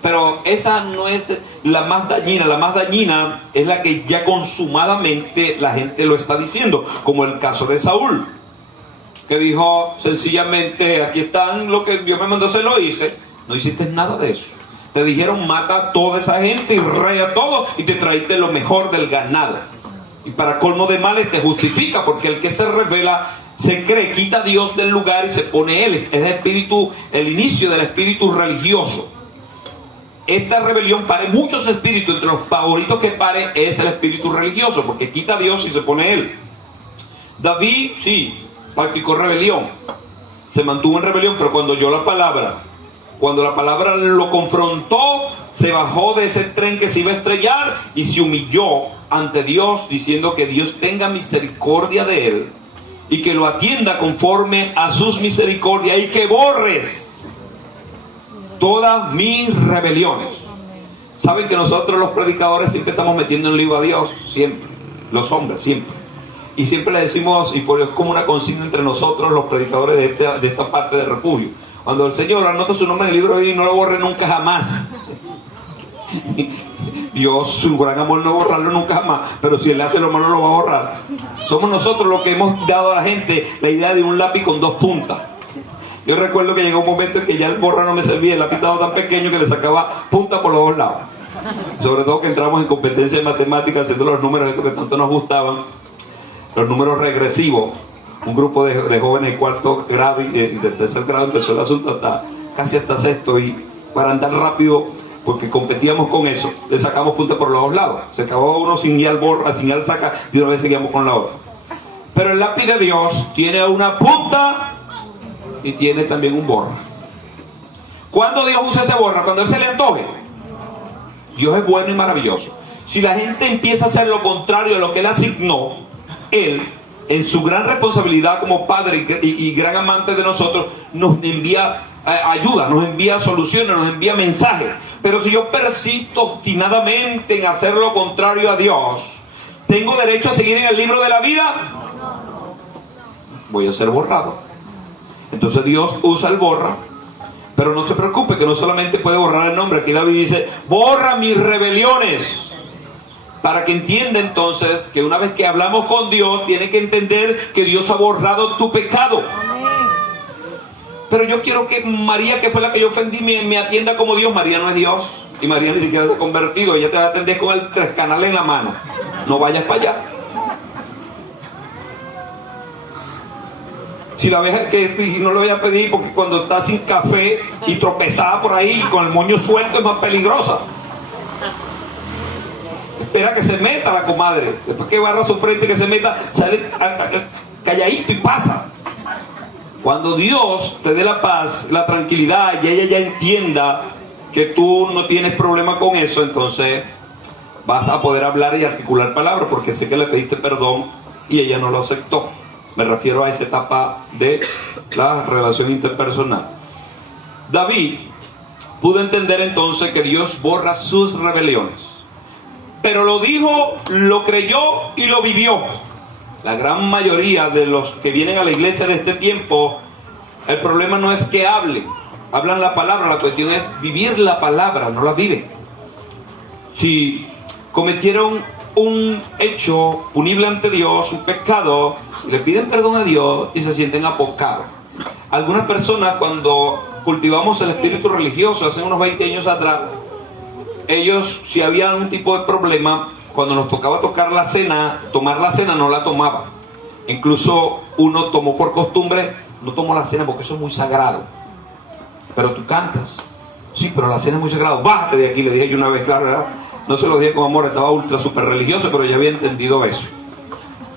Pero esa no es la más dañina. La más dañina es la que ya consumadamente la gente lo está diciendo, como el caso de Saúl, que dijo sencillamente, aquí están lo que Dios me mandó, se lo hice. No hiciste nada de eso. Te dijeron, mata a toda esa gente y rey a todo, y te traíste lo mejor del ganado. Y para colmo de males te justifica, porque el que se revela se cree, quita a Dios del lugar y se pone él. Es el espíritu, el inicio del espíritu religioso. Esta rebelión pare muchos espíritus. Entre los favoritos que pare es el espíritu religioso, porque quita a Dios y se pone él. David, sí, practicó rebelión, se mantuvo en rebelión, pero cuando oyó la palabra, cuando la palabra lo confrontó, se bajó de ese tren que se iba a estrellar y se humilló ante Dios, diciendo que Dios tenga misericordia de él y que lo atienda conforme a sus misericordias, y que borres todas mis rebeliones. Saben que nosotros los predicadores siempre estamos metiendo en lío a Dios, siempre, los hombres, siempre. Y siempre le decimos, y por es como una consigna entre nosotros los predicadores de esta parte del refugio: cuando el Señor anota su nombre en el libro y no lo borre nunca jamás. Dios, su gran amor, no borrarlo nunca jamás, pero si Él hace lo malo lo va a borrar. Somos nosotros los que hemos dado a la gente la idea de un lápiz con 2 puntas. Yo recuerdo que llegó un momento en que ya el borra no me servía, el lápiz estaba tan pequeño que le sacaba punta por los dos lados. Sobre todo que entramos en competencia de matemáticas haciendo los números estos que tanto nos gustaban, los números regresivos. Un grupo de jóvenes de cuarto grado y de tercer grado empezó el asunto casi hasta sexto, y para andar rápido, porque competíamos con eso, le sacamos punta por los dos lados. Se acababa uno sin ir al borra, sin ir al saca, y una vez seguíamos con la otra. Pero el lápiz de Dios tiene una punta y tiene también un borra. ¿Cuándo Dios usa ese borra? Cuando Él se le antoje. Dios es bueno y maravilloso. Si la gente empieza a hacer lo contrario a lo que Él asignó, Él, en su gran responsabilidad como Padre y gran amante de nosotros, nos envía ayuda, nos envía soluciones, nos envía mensajes. Pero si yo persisto obstinadamente en hacer lo contrario a Dios, ¿tengo derecho a seguir en el libro de la vida? Voy a ser borrado. Entonces Dios usa el borra, pero no se preocupe que no solamente puede borrar el nombre. Aquí David dice, borra mis rebeliones. Para que entienda entonces que una vez que hablamos con Dios, tiene que entender que Dios ha borrado tu pecado. Pero yo quiero que María, que fue la que yo ofendí, me atienda como Dios. María no es Dios, y María ni siquiera se ha convertido. Ella te va a atender con el 3 canales en la mano. No vayas para allá. Si la ves que no le voy a pedir, porque cuando está sin café y tropezada por ahí y con el moño suelto es más peligrosa. Espera que se meta la comadre. Después que barra su frente, que se meta, sale calladito y pasa. Cuando Dios te dé la paz, la tranquilidad, y ella ya entienda que tú no tienes problema con eso, entonces vas a poder hablar y articular palabras, porque sé que le pediste perdón y ella no lo aceptó. Me refiero a esa etapa de la relación interpersonal. David pudo entender entonces que Dios borra sus rebeliones. Pero lo dijo, lo creyó y lo vivió. La gran mayoría de los que vienen a la iglesia de este tiempo, el problema no es que hablen la palabra, la cuestión es vivir la palabra, no la viven. Si cometieron un hecho punible ante Dios, un pecado, le piden perdón a Dios y se sienten apocados. Algunas personas, cuando cultivamos el espíritu religioso hace unos 20 años atrás, ellos, si había un tipo de problema, cuando nos tocaba tomar la cena, no la tomaba. Incluso uno tomó por costumbre, no tomo la cena porque eso es muy sagrado. Pero tú cantas. Sí, pero la cena es muy sagrada. Bájate de aquí, le dije yo una vez, claro, ¿verdad? No se lo dije con amor, estaba ultra super religioso, pero ya había entendido eso.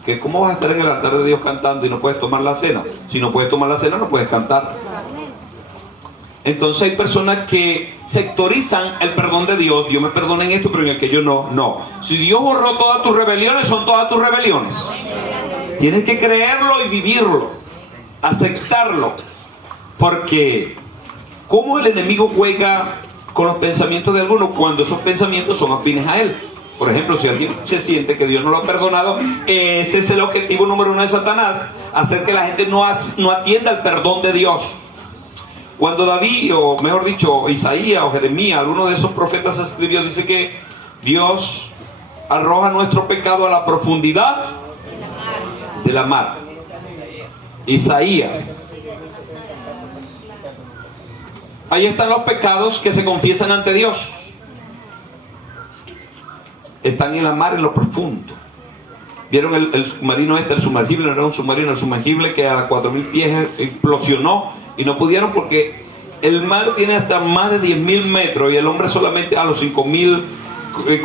Que cómo vas a estar en el altar de Dios cantando y no puedes tomar la cena. Si no puedes tomar la cena, no puedes cantar. Entonces hay personas que sectorizan el perdón de Dios. Dios me perdona en esto, pero en aquello no. No. Si Dios borró todas tus rebeliones, son todas tus rebeliones. Tienes que creerlo y vivirlo. Aceptarlo. Porque ¿cómo el enemigo juega con los pensamientos de algunos cuando esos pensamientos son afines a él? Por ejemplo, si alguien se siente que Dios no lo ha perdonado, ese es el objetivo número uno de Satanás. Hacer que la gente no atienda al perdón de Dios. Cuando David, o mejor dicho, Isaías o Jeremías, alguno de esos profetas escribió, dice que Dios arroja nuestro pecado a la profundidad de la mar. Isaías. Ahí están los pecados que se confiesan ante Dios. Están en la mar, en lo profundo. ¿Vieron el submarino el sumergible? No era un submarino, el sumergible que a 4.000 pies implosionó. Y no pudieron porque el mar tiene hasta más de 10.000 metros y el hombre solamente a los 5.000,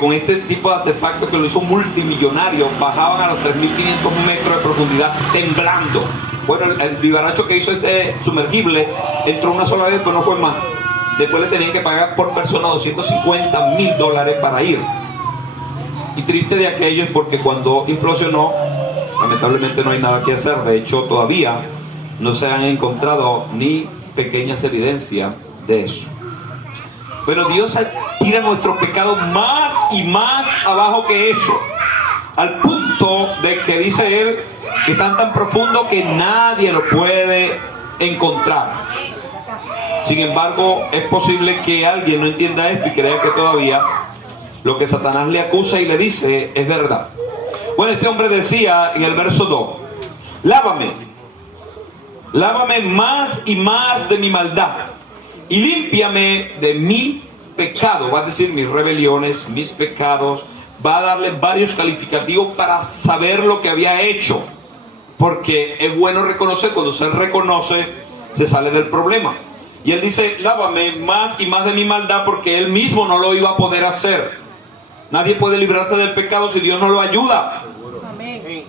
con este tipo de artefactos que lo hizo multimillonario, bajaban a los 3.500 metros de profundidad temblando. Bueno, el vivaracho que hizo este sumergible entró una sola vez, pero no fue más. Después le tenían que pagar por persona $250,000 para ir. Y triste de aquello es porque cuando implosionó, lamentablemente no hay nada que hacer. De hecho, todavía no se han encontrado ni pequeñas evidencias de eso. Pero Dios tira nuestros pecados más y más abajo que eso, al punto de que dice Él que están tan profundos que nadie lo puede encontrar. Sin embargo, es posible que alguien no entienda esto y crea que todavía lo que Satanás le acusa y le dice es verdad. Bueno, este hombre decía en el verso 2, lávame. Lávame más y más de mi maldad y límpiame de mi pecado. Va a decir mis rebeliones, mis pecados. Va a darle varios calificativos para saber lo que había hecho. Porque es bueno reconocer, cuando se reconoce, se sale del problema. Y él dice, lávame más y más de mi maldad, porque él mismo no lo iba a poder hacer. Nadie puede librarse del pecado si Dios no lo ayuda. Amén.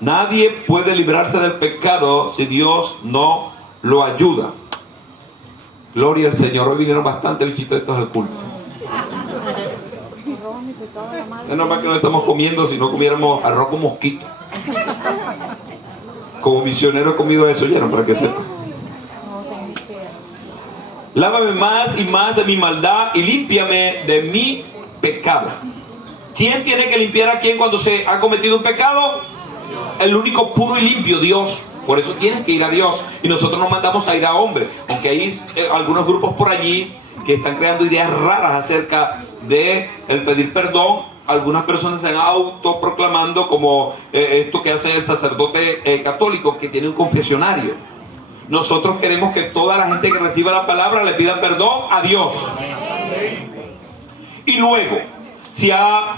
Nadie puede librarse del pecado si Dios no lo ayuda. Gloria al Señor. Hoy vinieron bastante bichitos estos al culto. Menos mal que no estamos comiendo, si no comiéramos arroz con mosquito. Como misionero he comido eso, ¿oyeron? Para que sepan. Lávame más y más de mi maldad y límpiame de mi pecado. ¿Quién tiene que limpiar a quién cuando se ha cometido un pecado? El único puro y limpio, Dios. Por eso tienen que ir a Dios. Y nosotros nos mandamos a ir a hombres. Aunque hay algunos grupos por allí que están creando ideas raras acerca de el pedir perdón. Algunas personas se han autoproclamando como esto que hace el sacerdote católico, que tiene un confesionario. Nosotros queremos que toda la gente que reciba la palabra le pida perdón a Dios. Y luego, si ha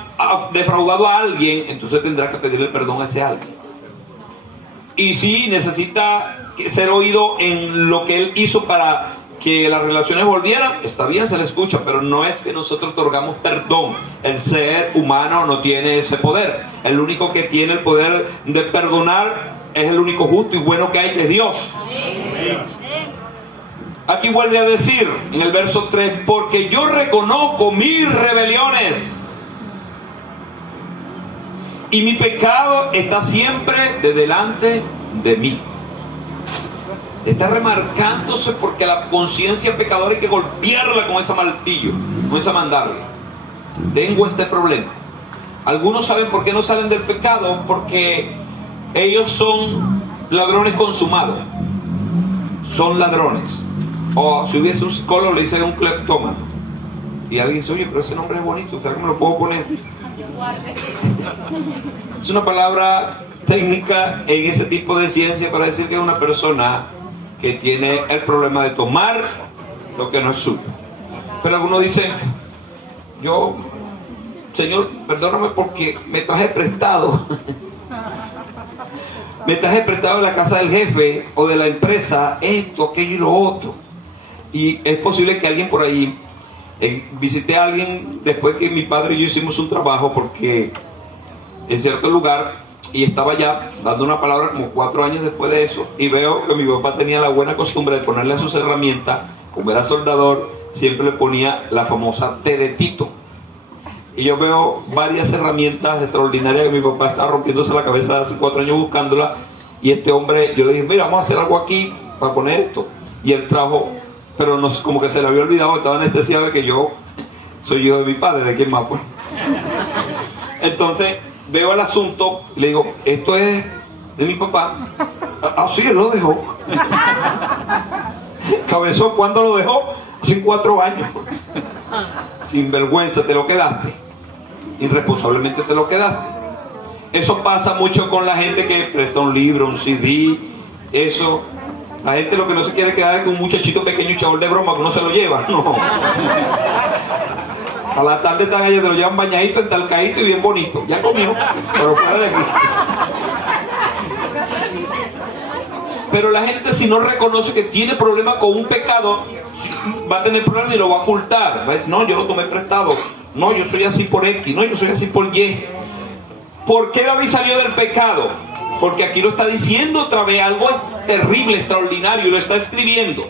defraudado a alguien, entonces tendrá que pedirle perdón a ese alguien. Y si necesita ser oído en lo que él hizo para que las relaciones volvieran, está bien, se le escucha, pero no es que nosotros otorgamos perdón. El ser humano no tiene ese poder. El único que tiene el poder de perdonar es el único justo y bueno que hay, que es Dios. Aquí vuelve a decir en el verso 3, porque yo reconozco mis rebeliones y mi pecado está siempre de delante de mí. Está remarcándose porque la conciencia pecadora hay que golpearla con ese martillo, con esa mandarla. Tengo este problema. Algunos saben por qué no salen del pecado, porque ellos son ladrones consumados. Son ladrones. O si hubiese un psicólogo le dice un cleptómano. Y alguien dice, oye, pero ese nombre es bonito, ¿sabes cómo lo puedo poner? Es una palabra técnica en ese tipo de ciencia para decir que es una persona que tiene el problema de tomar lo que no es suyo. Pero algunos dicen, yo, Señor, perdóname porque me traje prestado. Me traje prestado de la casa del jefe o de la empresa esto, aquello y lo otro. Y es posible que alguien por ahí, visité a alguien después que mi padre y yo hicimos un trabajo, porque en cierto lugar, y estaba ya dando una palabra como 4 años después de eso, y veo que mi papá tenía la buena costumbre de ponerle a sus herramientas, como era soldador, siempre le ponía la famosa T de Tito. Y yo veo varias herramientas extraordinarias que mi papá estaba rompiéndose la cabeza hace 4 años buscándola, y este hombre, yo le dije, mira, vamos a hacer algo aquí para poner esto. Y él trajo, pero no, como que se le había olvidado, estaba anestesiado de que yo soy hijo de mi padre, ¿de quién más pues? Entonces veo el asunto, le digo, esto es de mi papá. Ah, sí, él lo dejó. Cabezón, ¿cuándo lo dejó? Hace 4 años. Sin vergüenza, te lo quedaste. Irresponsablemente te lo quedaste. Eso pasa mucho con la gente que presta un libro, un CD, eso. La gente lo que no se quiere quedar es con un muchachito pequeño y chabón de broma que uno se lo lleva. No. A la tarde están allá, te lo llevan bañadito, entalcadito y bien bonito. Ya comió, pero fuera de aquí. Pero la gente, si no reconoce que tiene problema con un pecado, va a tener problema y lo va a ocultar. ¿Ves? No, yo lo tomé prestado. No, yo soy así por X. No, yo soy así por Y. ¿Por qué David salió del pecado? Porque aquí lo está diciendo otra vez, algo terrible, extraordinario, lo está escribiendo.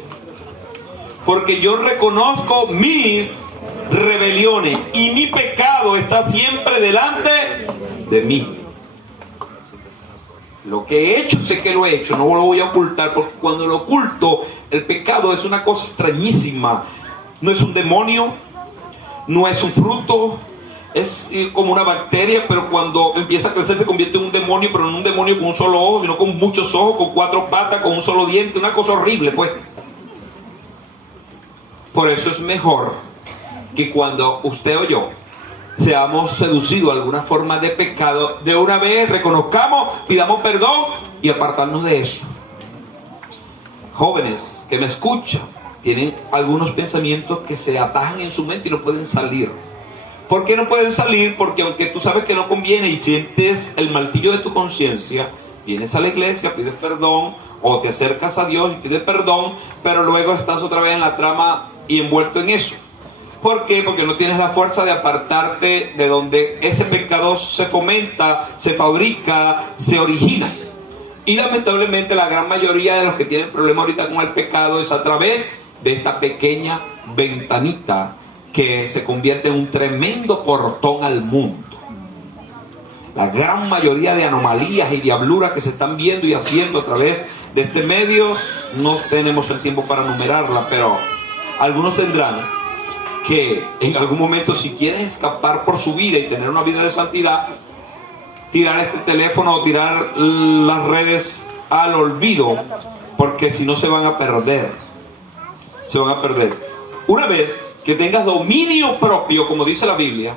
Porque yo reconozco mis rebeliones y mi pecado está siempre delante de mí. Lo que he hecho, sé que lo he hecho, no lo voy a ocultar, porque cuando lo oculto, el pecado es una cosa extrañísima. No es un demonio, no es un fruto, es como una bacteria, pero cuando empieza a crecer se convierte en un demonio, pero no un demonio con un solo ojo, sino con muchos ojos, con 4 patas, con un solo diente, una cosa horrible, pues. Por eso es mejor que cuando usted o yo seamos seducidos a alguna forma de pecado, de una vez reconozcamos, pidamos perdón y apartarnos de eso. jóvenes que me escuchan tienen algunos pensamientos que se atajan en su mente y no pueden salir. ¿Por qué no pueden salir? Porque aunque tú sabes que no conviene y sientes el martillo de tu conciencia, vienes a la iglesia, pides perdón, o te acercas a Dios y pides perdón, pero luego estás otra vez en la trama y envuelto en eso. ¿Por qué? Porque no tienes la fuerza de apartarte de donde ese pecado se fomenta, se fabrica, se origina. Y lamentablemente la gran mayoría de los que tienen problema ahorita con el pecado es a través de esta pequeña ventanita que se convierte en un tremendo portón al mundo. La gran mayoría de anomalías y diabluras que se están viendo y haciendo a través de este medio, no tenemos el tiempo para numerarla, pero algunos tendrán que en algún momento, si quieren escapar por su vida y tener una vida de santidad, tirar este teléfono o tirar las redes al olvido, porque si no se van a perder. Se van a perder. Una vez que tengas dominio propio, como dice la Biblia,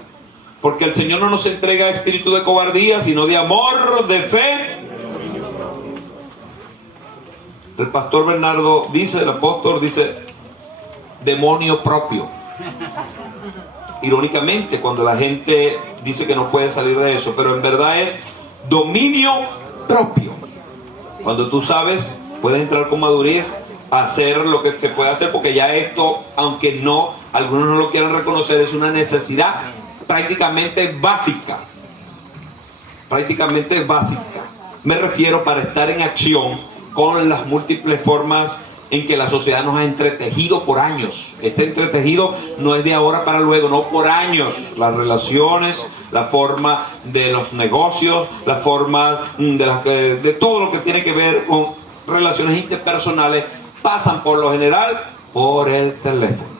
porque el Señor no nos entrega espíritu de cobardía, sino de amor, de fe. El pastor Bernardo dice, el apóstol dice, demonio propio. Irónicamente, cuando la gente dice que no puede salir de eso, pero en verdad es dominio propio. Cuando tú sabes, puedes entrar con madurez a hacer lo que se puede hacer, porque ya esto, aunque no, algunos no lo quieran reconocer, es una necesidad prácticamente básica. Prácticamente básica. Me refiero para estar en acción con las múltiples formas en que la sociedad nos ha entretejido por años. Este entretejido no es de ahora para luego, no, por años. Las relaciones, la forma de los negocios, la forma de todo lo que tiene que ver con relaciones interpersonales, pasan por lo general por el teléfono.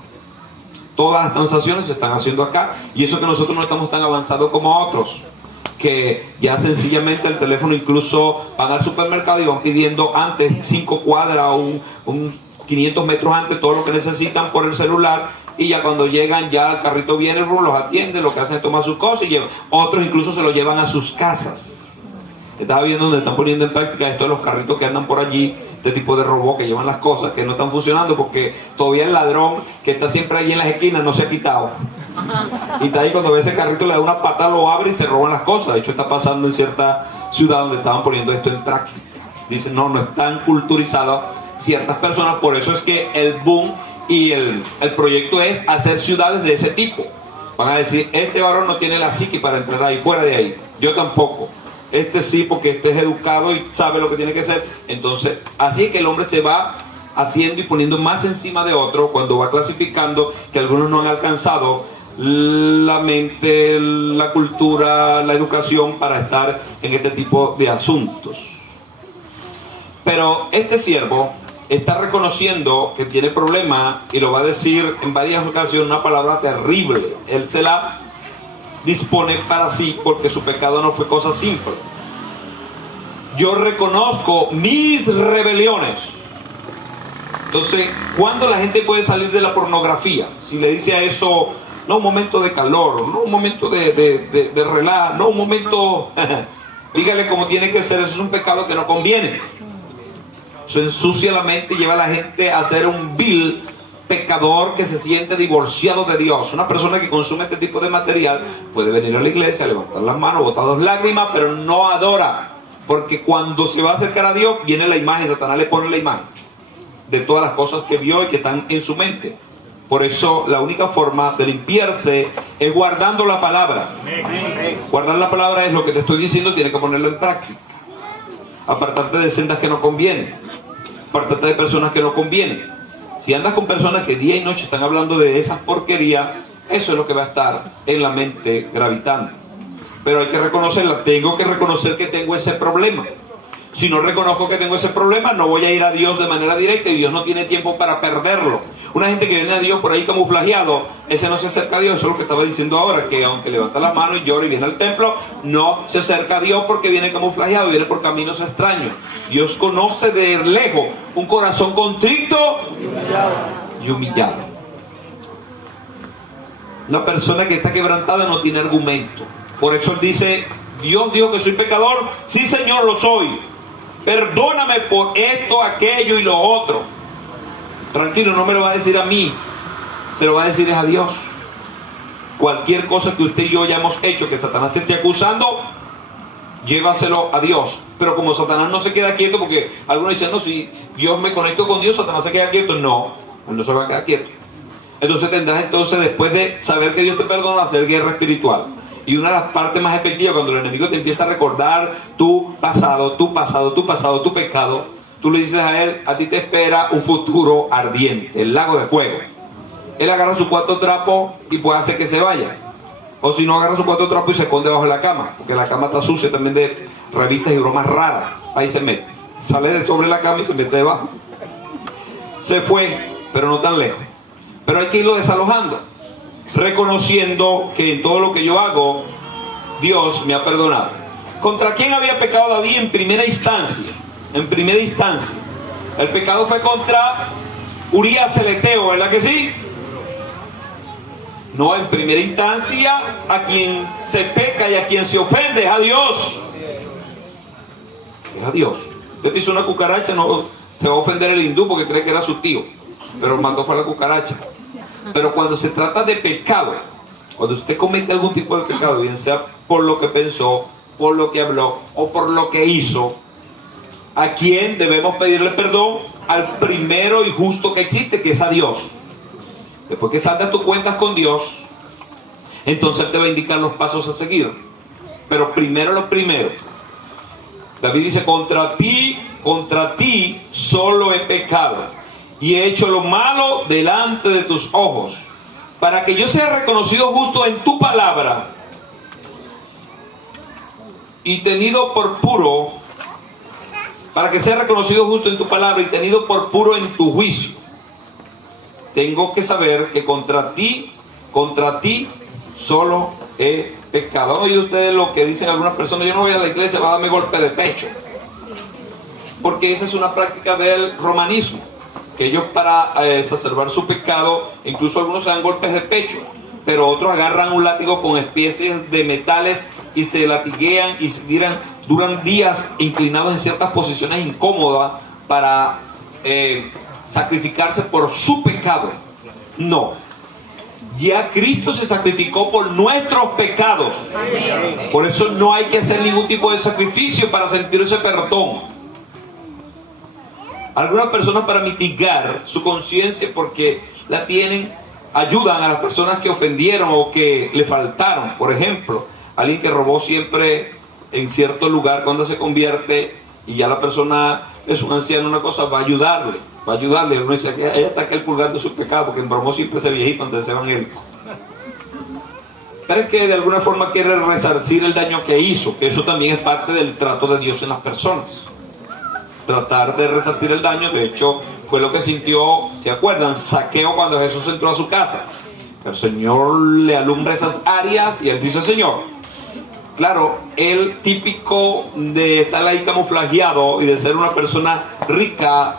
Todas las transacciones se están haciendo acá, y eso que nosotros no estamos tan avanzados como otros, que ya sencillamente el teléfono, incluso van al supermercado y van pidiendo antes 5 cuadras o un 500 metros antes todo lo que necesitan por el celular, y ya cuando llegan ya el carrito viene, los atiende, lo que hacen es tomar sus cosas y llevan. Otros incluso se lo llevan a sus casas. Estaba viendo donde están poniendo en práctica esto de los carritos que andan por allí, este tipo de robots que llevan las cosas, que no están funcionando porque todavía el ladrón que está siempre allí en las esquinas no se ha quitado. Y está ahí, cuando ve ese carrito le da una patada, lo abre y se roban las cosas. De hecho está pasando en cierta ciudad donde estaban poniendo esto en práctica. Dicen, no están culturizadas ciertas personas. Por eso es que el boom y el proyecto es hacer ciudades de ese tipo. Van a decir, este varón no tiene la psique para entrar ahí, fuera de ahí. Yo tampoco. Este sí, porque este es educado y sabe lo que tiene que hacer. Entonces, así que el hombre se va haciendo y poniendo más encima de otro cuando va clasificando que algunos no han alcanzado la mente, la cultura, la educación para estar en este tipo de asuntos. Pero este siervo está reconociendo que tiene problemas y lo va a decir en varias ocasiones, una palabra terrible. Él se la dispone para sí porque su pecado no fue cosa simple. Yo reconozco mis rebeliones. Entonces, ¿cuándo la gente puede salir de la pornografía? Si le dice a eso, no un momento de calor, no un momento de relajo, no un momento, dígale cómo tiene que ser, eso es un pecado que no conviene. Eso ensucia la mente y lleva a la gente a ser un vil pecador que se siente divorciado de Dios. Una persona que consume este tipo de material puede venir a la iglesia, levantar las manos, botar 2 lágrimas, pero no adora, porque cuando se va a acercar a Dios viene la imagen, Satanás le pone la imagen de todas las cosas que vio y que están en su mente. Por eso la única forma de limpiarse es guardando la palabra. Guardar la palabra es lo que te estoy diciendo, tienes que ponerlo en práctica. Apartarte de sendas que no convienen, apartarte de personas que no convienen. Si andas con personas que día y noche están hablando de esas porquerías, eso es lo que va a estar en la mente gravitando. Pero hay que reconocerla, tengo que reconocer que tengo ese problema. Si no reconozco que tengo ese problema, no voy a ir a Dios de manera directa, y Dios no tiene tiempo para perderlo. Una gente que viene a Dios por ahí camuflajeado, ese no se acerca a Dios. Eso es lo que estaba diciendo ahora, que aunque levanta las manos y llora y viene al templo, no se acerca a Dios porque viene camuflajeado, viene por caminos extraños. Dios conoce de lejos un corazón contrito y humillado. Una persona que está quebrantada no tiene argumento. Por eso él dice, Dios dijo que soy pecador. Sí, Señor, lo soy. perdóname por esto, aquello y lo otro. Tranquilo, no me lo va a decir a mí, se lo va a decir es a Dios. Cualquier cosa que usted y yo hayamos hecho, que Satanás te esté acusando, llévaselo a Dios. Pero como Satanás no se queda quieto, porque algunos dicen, no, si Dios me conecto con Dios, Satanás se queda quieto. No, él no se va a quedar quieto. Entonces tendrás después de saber que Dios te perdona, hacer guerra espiritual. Y una de las partes más efectivas, cuando el enemigo te empieza a recordar tu pasado, tu pecado, tú le dices a él, a ti te espera un futuro ardiente, el lago de fuego. Él agarra su cuarto trapo y puede hacer que se vaya. O si no, agarra su cuarto trapo y se esconde bajo la cama, porque la cama está sucia también de revistas y bromas raras. Ahí se mete. Sale de sobre la cama y se mete debajo. Se fue, pero no tan lejos. Pero hay que irlo desalojando, reconociendo que en todo lo que yo hago, Dios me ha perdonado. ¿Contra quién había pecado David en primera instancia? En primera instancia, el pecado fue contra Urías el Eteo, ¿verdad que sí? No, en primera instancia, a quien se peca y a quien se ofende es a Dios. Es a Dios. Usted pisa una cucaracha, no se va a ofender el hindú porque cree que era su tío, pero el mandó fue a la cucaracha. Pero cuando se trata de pecado, cuando usted comete algún tipo de pecado, bien sea por lo que pensó, por lo que habló o por lo que hizo, ¿a quién debemos pedirle perdón? Al primero y justo que existe, que es a Dios. Después que salgas tus cuentas con Dios, entonces Él te va a indicar los pasos a seguir. Pero primero lo primero. David dice, contra ti solo he pecado y he hecho lo malo delante de tus ojos, para que yo sea reconocido justo en tu palabra y tenido por puro, para que sea reconocido justo en tu palabra y tenido por puro en tu juicio. Tengo que saber que contra ti solo he pecado. Oye ustedes lo que dicen algunas personas, yo no voy a la iglesia, va a darme golpe de pecho. Porque esa es una práctica del romanismo, que ellos para exacerbar su pecado, incluso algunos se dan golpes de pecho, pero otros agarran un látigo con especies de metales y se latiguean y duran días inclinados en ciertas posiciones incómodas para sacrificarse por su pecado. No, ya Cristo se sacrificó por nuestros pecados. Por eso no hay que hacer ningún tipo de sacrificio para sentir ese perdón. Algunas personas, para mitigar su conciencia porque la tienen, ayudan a las personas que ofendieron o que le faltaron. Por ejemplo, alguien que robó siempre en cierto lugar, cuando se convierte y ya la persona es un anciano, una cosa, va a ayudarle. Uno dice, ella está aquel purgando sus pecados, porque embromó siempre ese viejito antes de ser evangélico. Pero es que de alguna forma quiere resarcir el daño que hizo, que eso también es parte del trato de Dios en las personas. Tratar de resarcir el daño, de hecho, fue lo que sintió, ¿se acuerdan? Zaqueo cuando Jesús entró a su casa. El Señor le alumbra esas áreas y él dice, Señor, claro, el típico de estar ahí camuflajeado y de ser una persona rica,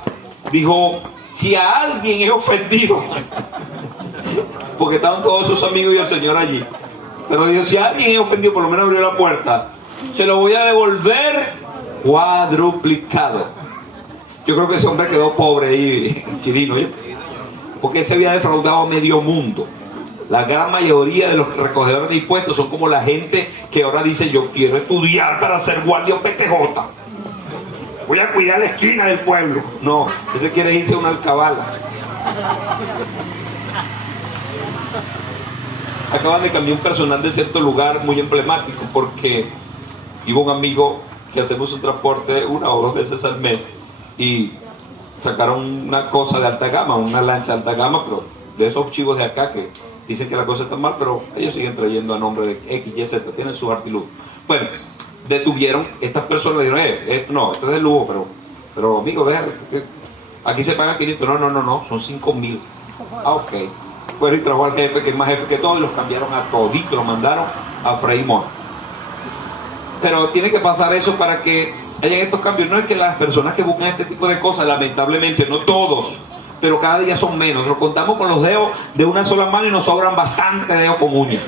dijo, si a alguien he ofendido, porque estaban todos sus amigos y el Señor allí, pero dijo, si a alguien he ofendido, por lo menos abrió la puerta, se lo voy a devolver cuadruplicado. Yo creo que ese hombre quedó pobre ahí, chilino, ¿eh? Porque se había defraudado a medio mundo. La gran mayoría de los recogedores de impuestos son como la gente que ahora dice, yo quiero estudiar para ser guardia o PTJ. Voy a cuidar la esquina del pueblo. No, ese quiere irse a una alcabala. Acaban de cambiar un personal de cierto lugar muy emblemático, porque iba un amigo que hacemos un transporte 1 o 2 veces al mes y sacaron una cosa de alta gama, una lancha de alta gama, pero de esos chivos de acá que dicen que la cosa está mal, pero ellos siguen trayendo a nombre de X, Y, Z, tienen sus artilugios. Bueno, detuvieron, estas personas dijeron, no, esto es de lujo, pero amigo, deja, aquí se pagan 500, no, son 5,000. Ah, ok. Bueno, y trajo al jefe, que es más jefe que todos, y los cambiaron a todito, los mandaron a Freimont. Pero tiene que pasar eso para que hayan estos cambios. No es que las personas que buscan este tipo de cosas, lamentablemente, no todos, pero cada día son menos. Nos contamos con los dedos de una sola mano y nos sobran bastante dedos con uñas.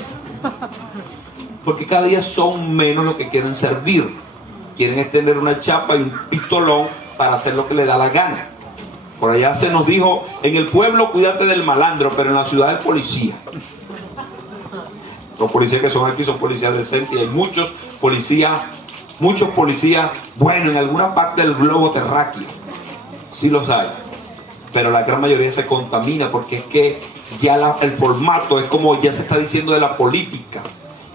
Porque cada día son menos los que quieren servir. quieren es tener una chapa y un pistolón para hacer lo que le da la gana. Por allá se nos dijo, en el pueblo cuídate del malandro, pero en la ciudad el policía. Los policías que son aquí son policías decentes, y hay muchos policías, bueno, en alguna parte del globo terráqueo, sí los hay, pero la gran mayoría se contamina, porque es que ya el formato es como ya se está diciendo de la política,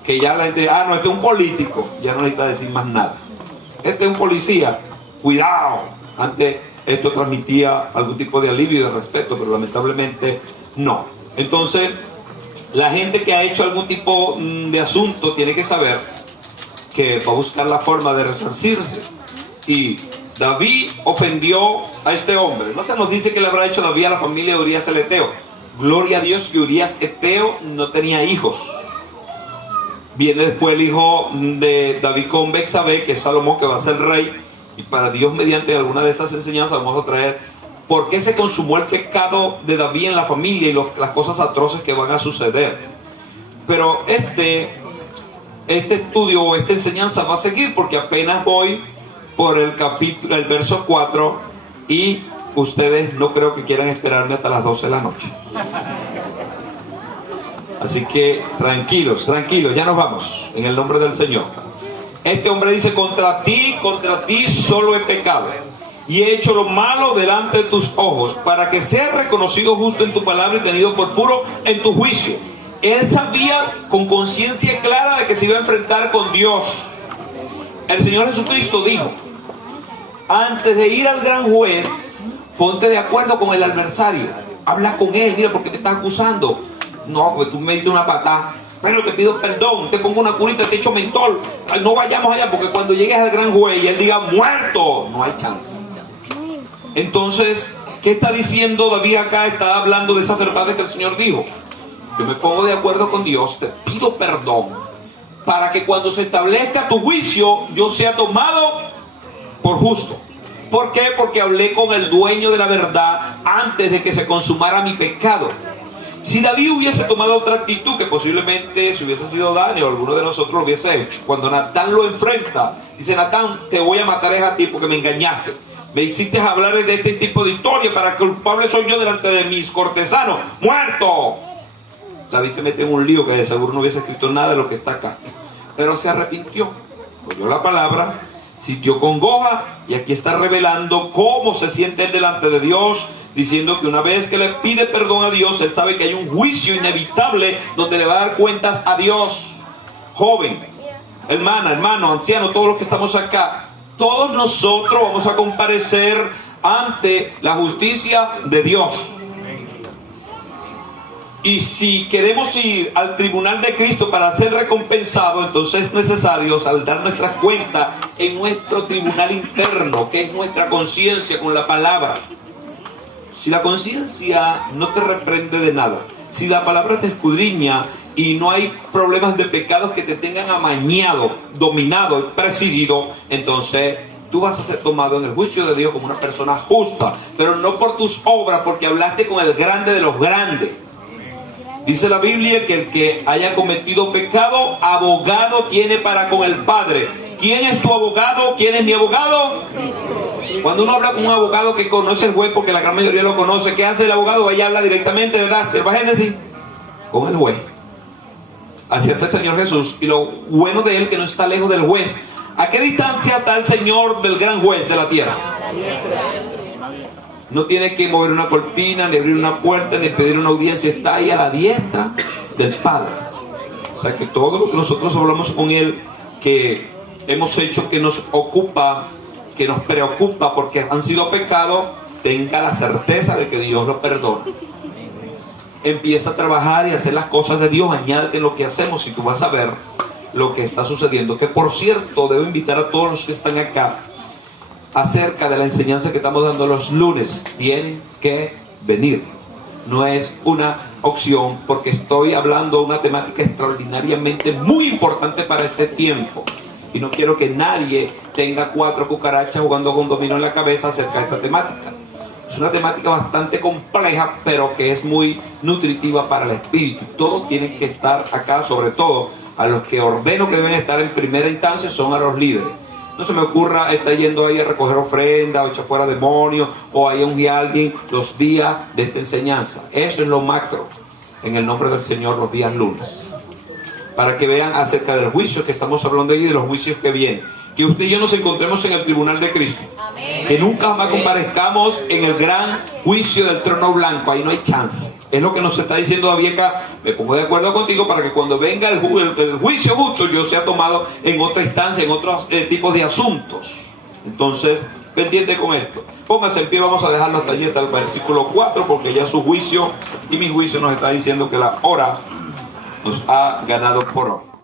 que ya la gente, no, este es un político, ya no necesita decir más nada. Este es un policía, cuidado. Antes esto transmitía algún tipo de alivio y de respeto, pero lamentablemente no. Entonces, la gente que ha hecho algún tipo de asunto tiene que saber que va a buscar la forma de resarcirse. Y David ofendió a este hombre. No se nos dice que le habrá hecho David a la familia de Urías el Eteo. Gloria a Dios que Urías Eteo no tenía hijos. Viene después el hijo de David con Betsabé, que es Salomón, que va a ser rey. Y para Dios, mediante alguna de esas enseñanzas, vamos a traer por qué se consumó el pecado de David en la familia y las cosas atroces que van a suceder. Pero este estudio o esta enseñanza va a seguir, porque apenas voy por el verso 4, y ustedes no creo que quieran esperarme hasta las 12 de la noche. Así que tranquilos, ya nos vamos, en el nombre del Señor. Este hombre dice, contra ti solo he pecado, y he hecho lo malo delante de tus ojos, para que seas reconocido justo en tu palabra y tenido por puro en tu juicio. Él sabía con conciencia clara de que se iba a enfrentar con Dios. El Señor Jesucristo dijo, antes de ir al gran juez, ponte de acuerdo con el adversario, habla con él, mira, ¿por qué me estás acusando? No, porque tú me diste una patada. Bueno, te pido perdón, te pongo una curita, te echo mentol. Ay, no vayamos allá, porque cuando llegues al gran juez y él diga muerto, no hay chance. Entonces, ¿qué está diciendo David acá? Está hablando de esas verdades que el Señor dijo. Yo me pongo de acuerdo con Dios, te pido perdón, para que cuando se establezca tu juicio, yo sea tomado por justo. ¿Por qué? Porque hablé con el dueño de la verdad antes de que se consumara mi pecado. Si David hubiese tomado otra actitud, que posiblemente si hubiese sido Dani o alguno de nosotros lo hubiese hecho, cuando Natán lo enfrenta, dice, Natán, te voy a matar a ti porque me engañaste, me hiciste hablar de este tipo de historia, para que el culpable soy yo delante de mis cortesanos, ¡muerto! David se mete en un lío que de seguro no hubiese escrito nada de lo que está acá, pero se arrepintió, oyó la palabra, sintió congoja, y aquí está revelando cómo se siente él delante de Dios, diciendo que una vez que le pide perdón a Dios, él sabe que hay un juicio inevitable donde le va a dar cuentas a Dios. Joven, hermana, hermano, anciano, todos los que estamos acá, todos nosotros vamos a comparecer ante la justicia de Dios. Y si queremos ir al tribunal de Cristo para ser recompensados, entonces es necesario saldar nuestra cuenta en nuestro tribunal interno, que es nuestra conciencia con la palabra. Si la conciencia no te reprende de nada, si la palabra te escudriña y no hay problemas de pecados que te tengan amañado, dominado y presidido, entonces tú vas a ser tomado en el juicio de Dios como una persona justa, pero no por tus obras, porque hablaste con el grande de los grandes. Dice la Biblia que el que haya cometido pecado, abogado tiene para con el Padre. ¿Quién es tu abogado? ¿Quién es mi abogado? Cuando uno habla con un abogado que conoce el juez, porque la gran mayoría lo conoce, ¿qué hace el abogado? Vaya, habla directamente, ¿verdad? Sierva Génesis, con el juez. Así es el Señor Jesús. Y lo bueno de él que no está lejos del juez. ¿A qué distancia está el Señor del gran juez de la tierra? No tiene que mover una cortina, ni abrir una puerta, ni pedir una audiencia. Está ahí a la diestra del Padre. O sea que todo lo que nosotros hablamos con él, que hemos hecho, que nos ocupa, que nos preocupa porque han sido pecados, tenga la certeza de que Dios lo perdona. Empieza a trabajar y a hacer las cosas de Dios, añádete en lo que hacemos y tú vas a ver lo que está sucediendo. Que por cierto, debo invitar a todos los que están acá acerca de la enseñanza que estamos dando los lunes. Tienen que venir. No es una opción, porque estoy hablando de una temática extraordinariamente muy importante para este tiempo. Y no quiero que nadie tenga 4 cucarachas jugando con dominó en la cabeza acerca de esta temática. Es una temática bastante compleja, pero que es muy nutritiva para el espíritu. Todos tienen que estar acá, sobre todo a los que ordeno que deben estar en primera instancia, son a los líderes. No se me ocurra estar yendo ahí a recoger ofrenda o echar fuera demonios o ahí a ungir a alguien los días de esta enseñanza. Eso es lo macro, en el nombre del Señor, los días lunes. Para que vean acerca del juicio que estamos hablando ahí, de los juicios que vienen. Que usted y yo nos encontremos en el tribunal de Cristo. Amén. Que nunca más comparezcamos en el gran juicio del trono blanco. Ahí no hay chance. Es lo que nos está diciendo David acá. Me pongo de acuerdo contigo para que cuando venga el juicio justo yo sea tomado en otra instancia, en otros tipos de asuntos. Entonces, pendiente con esto. Póngase en pie, vamos a dejarlo hasta allí, hasta el versículo 4, porque ya su juicio y mi juicio nos está diciendo que la hora nos ha ganado por hoy.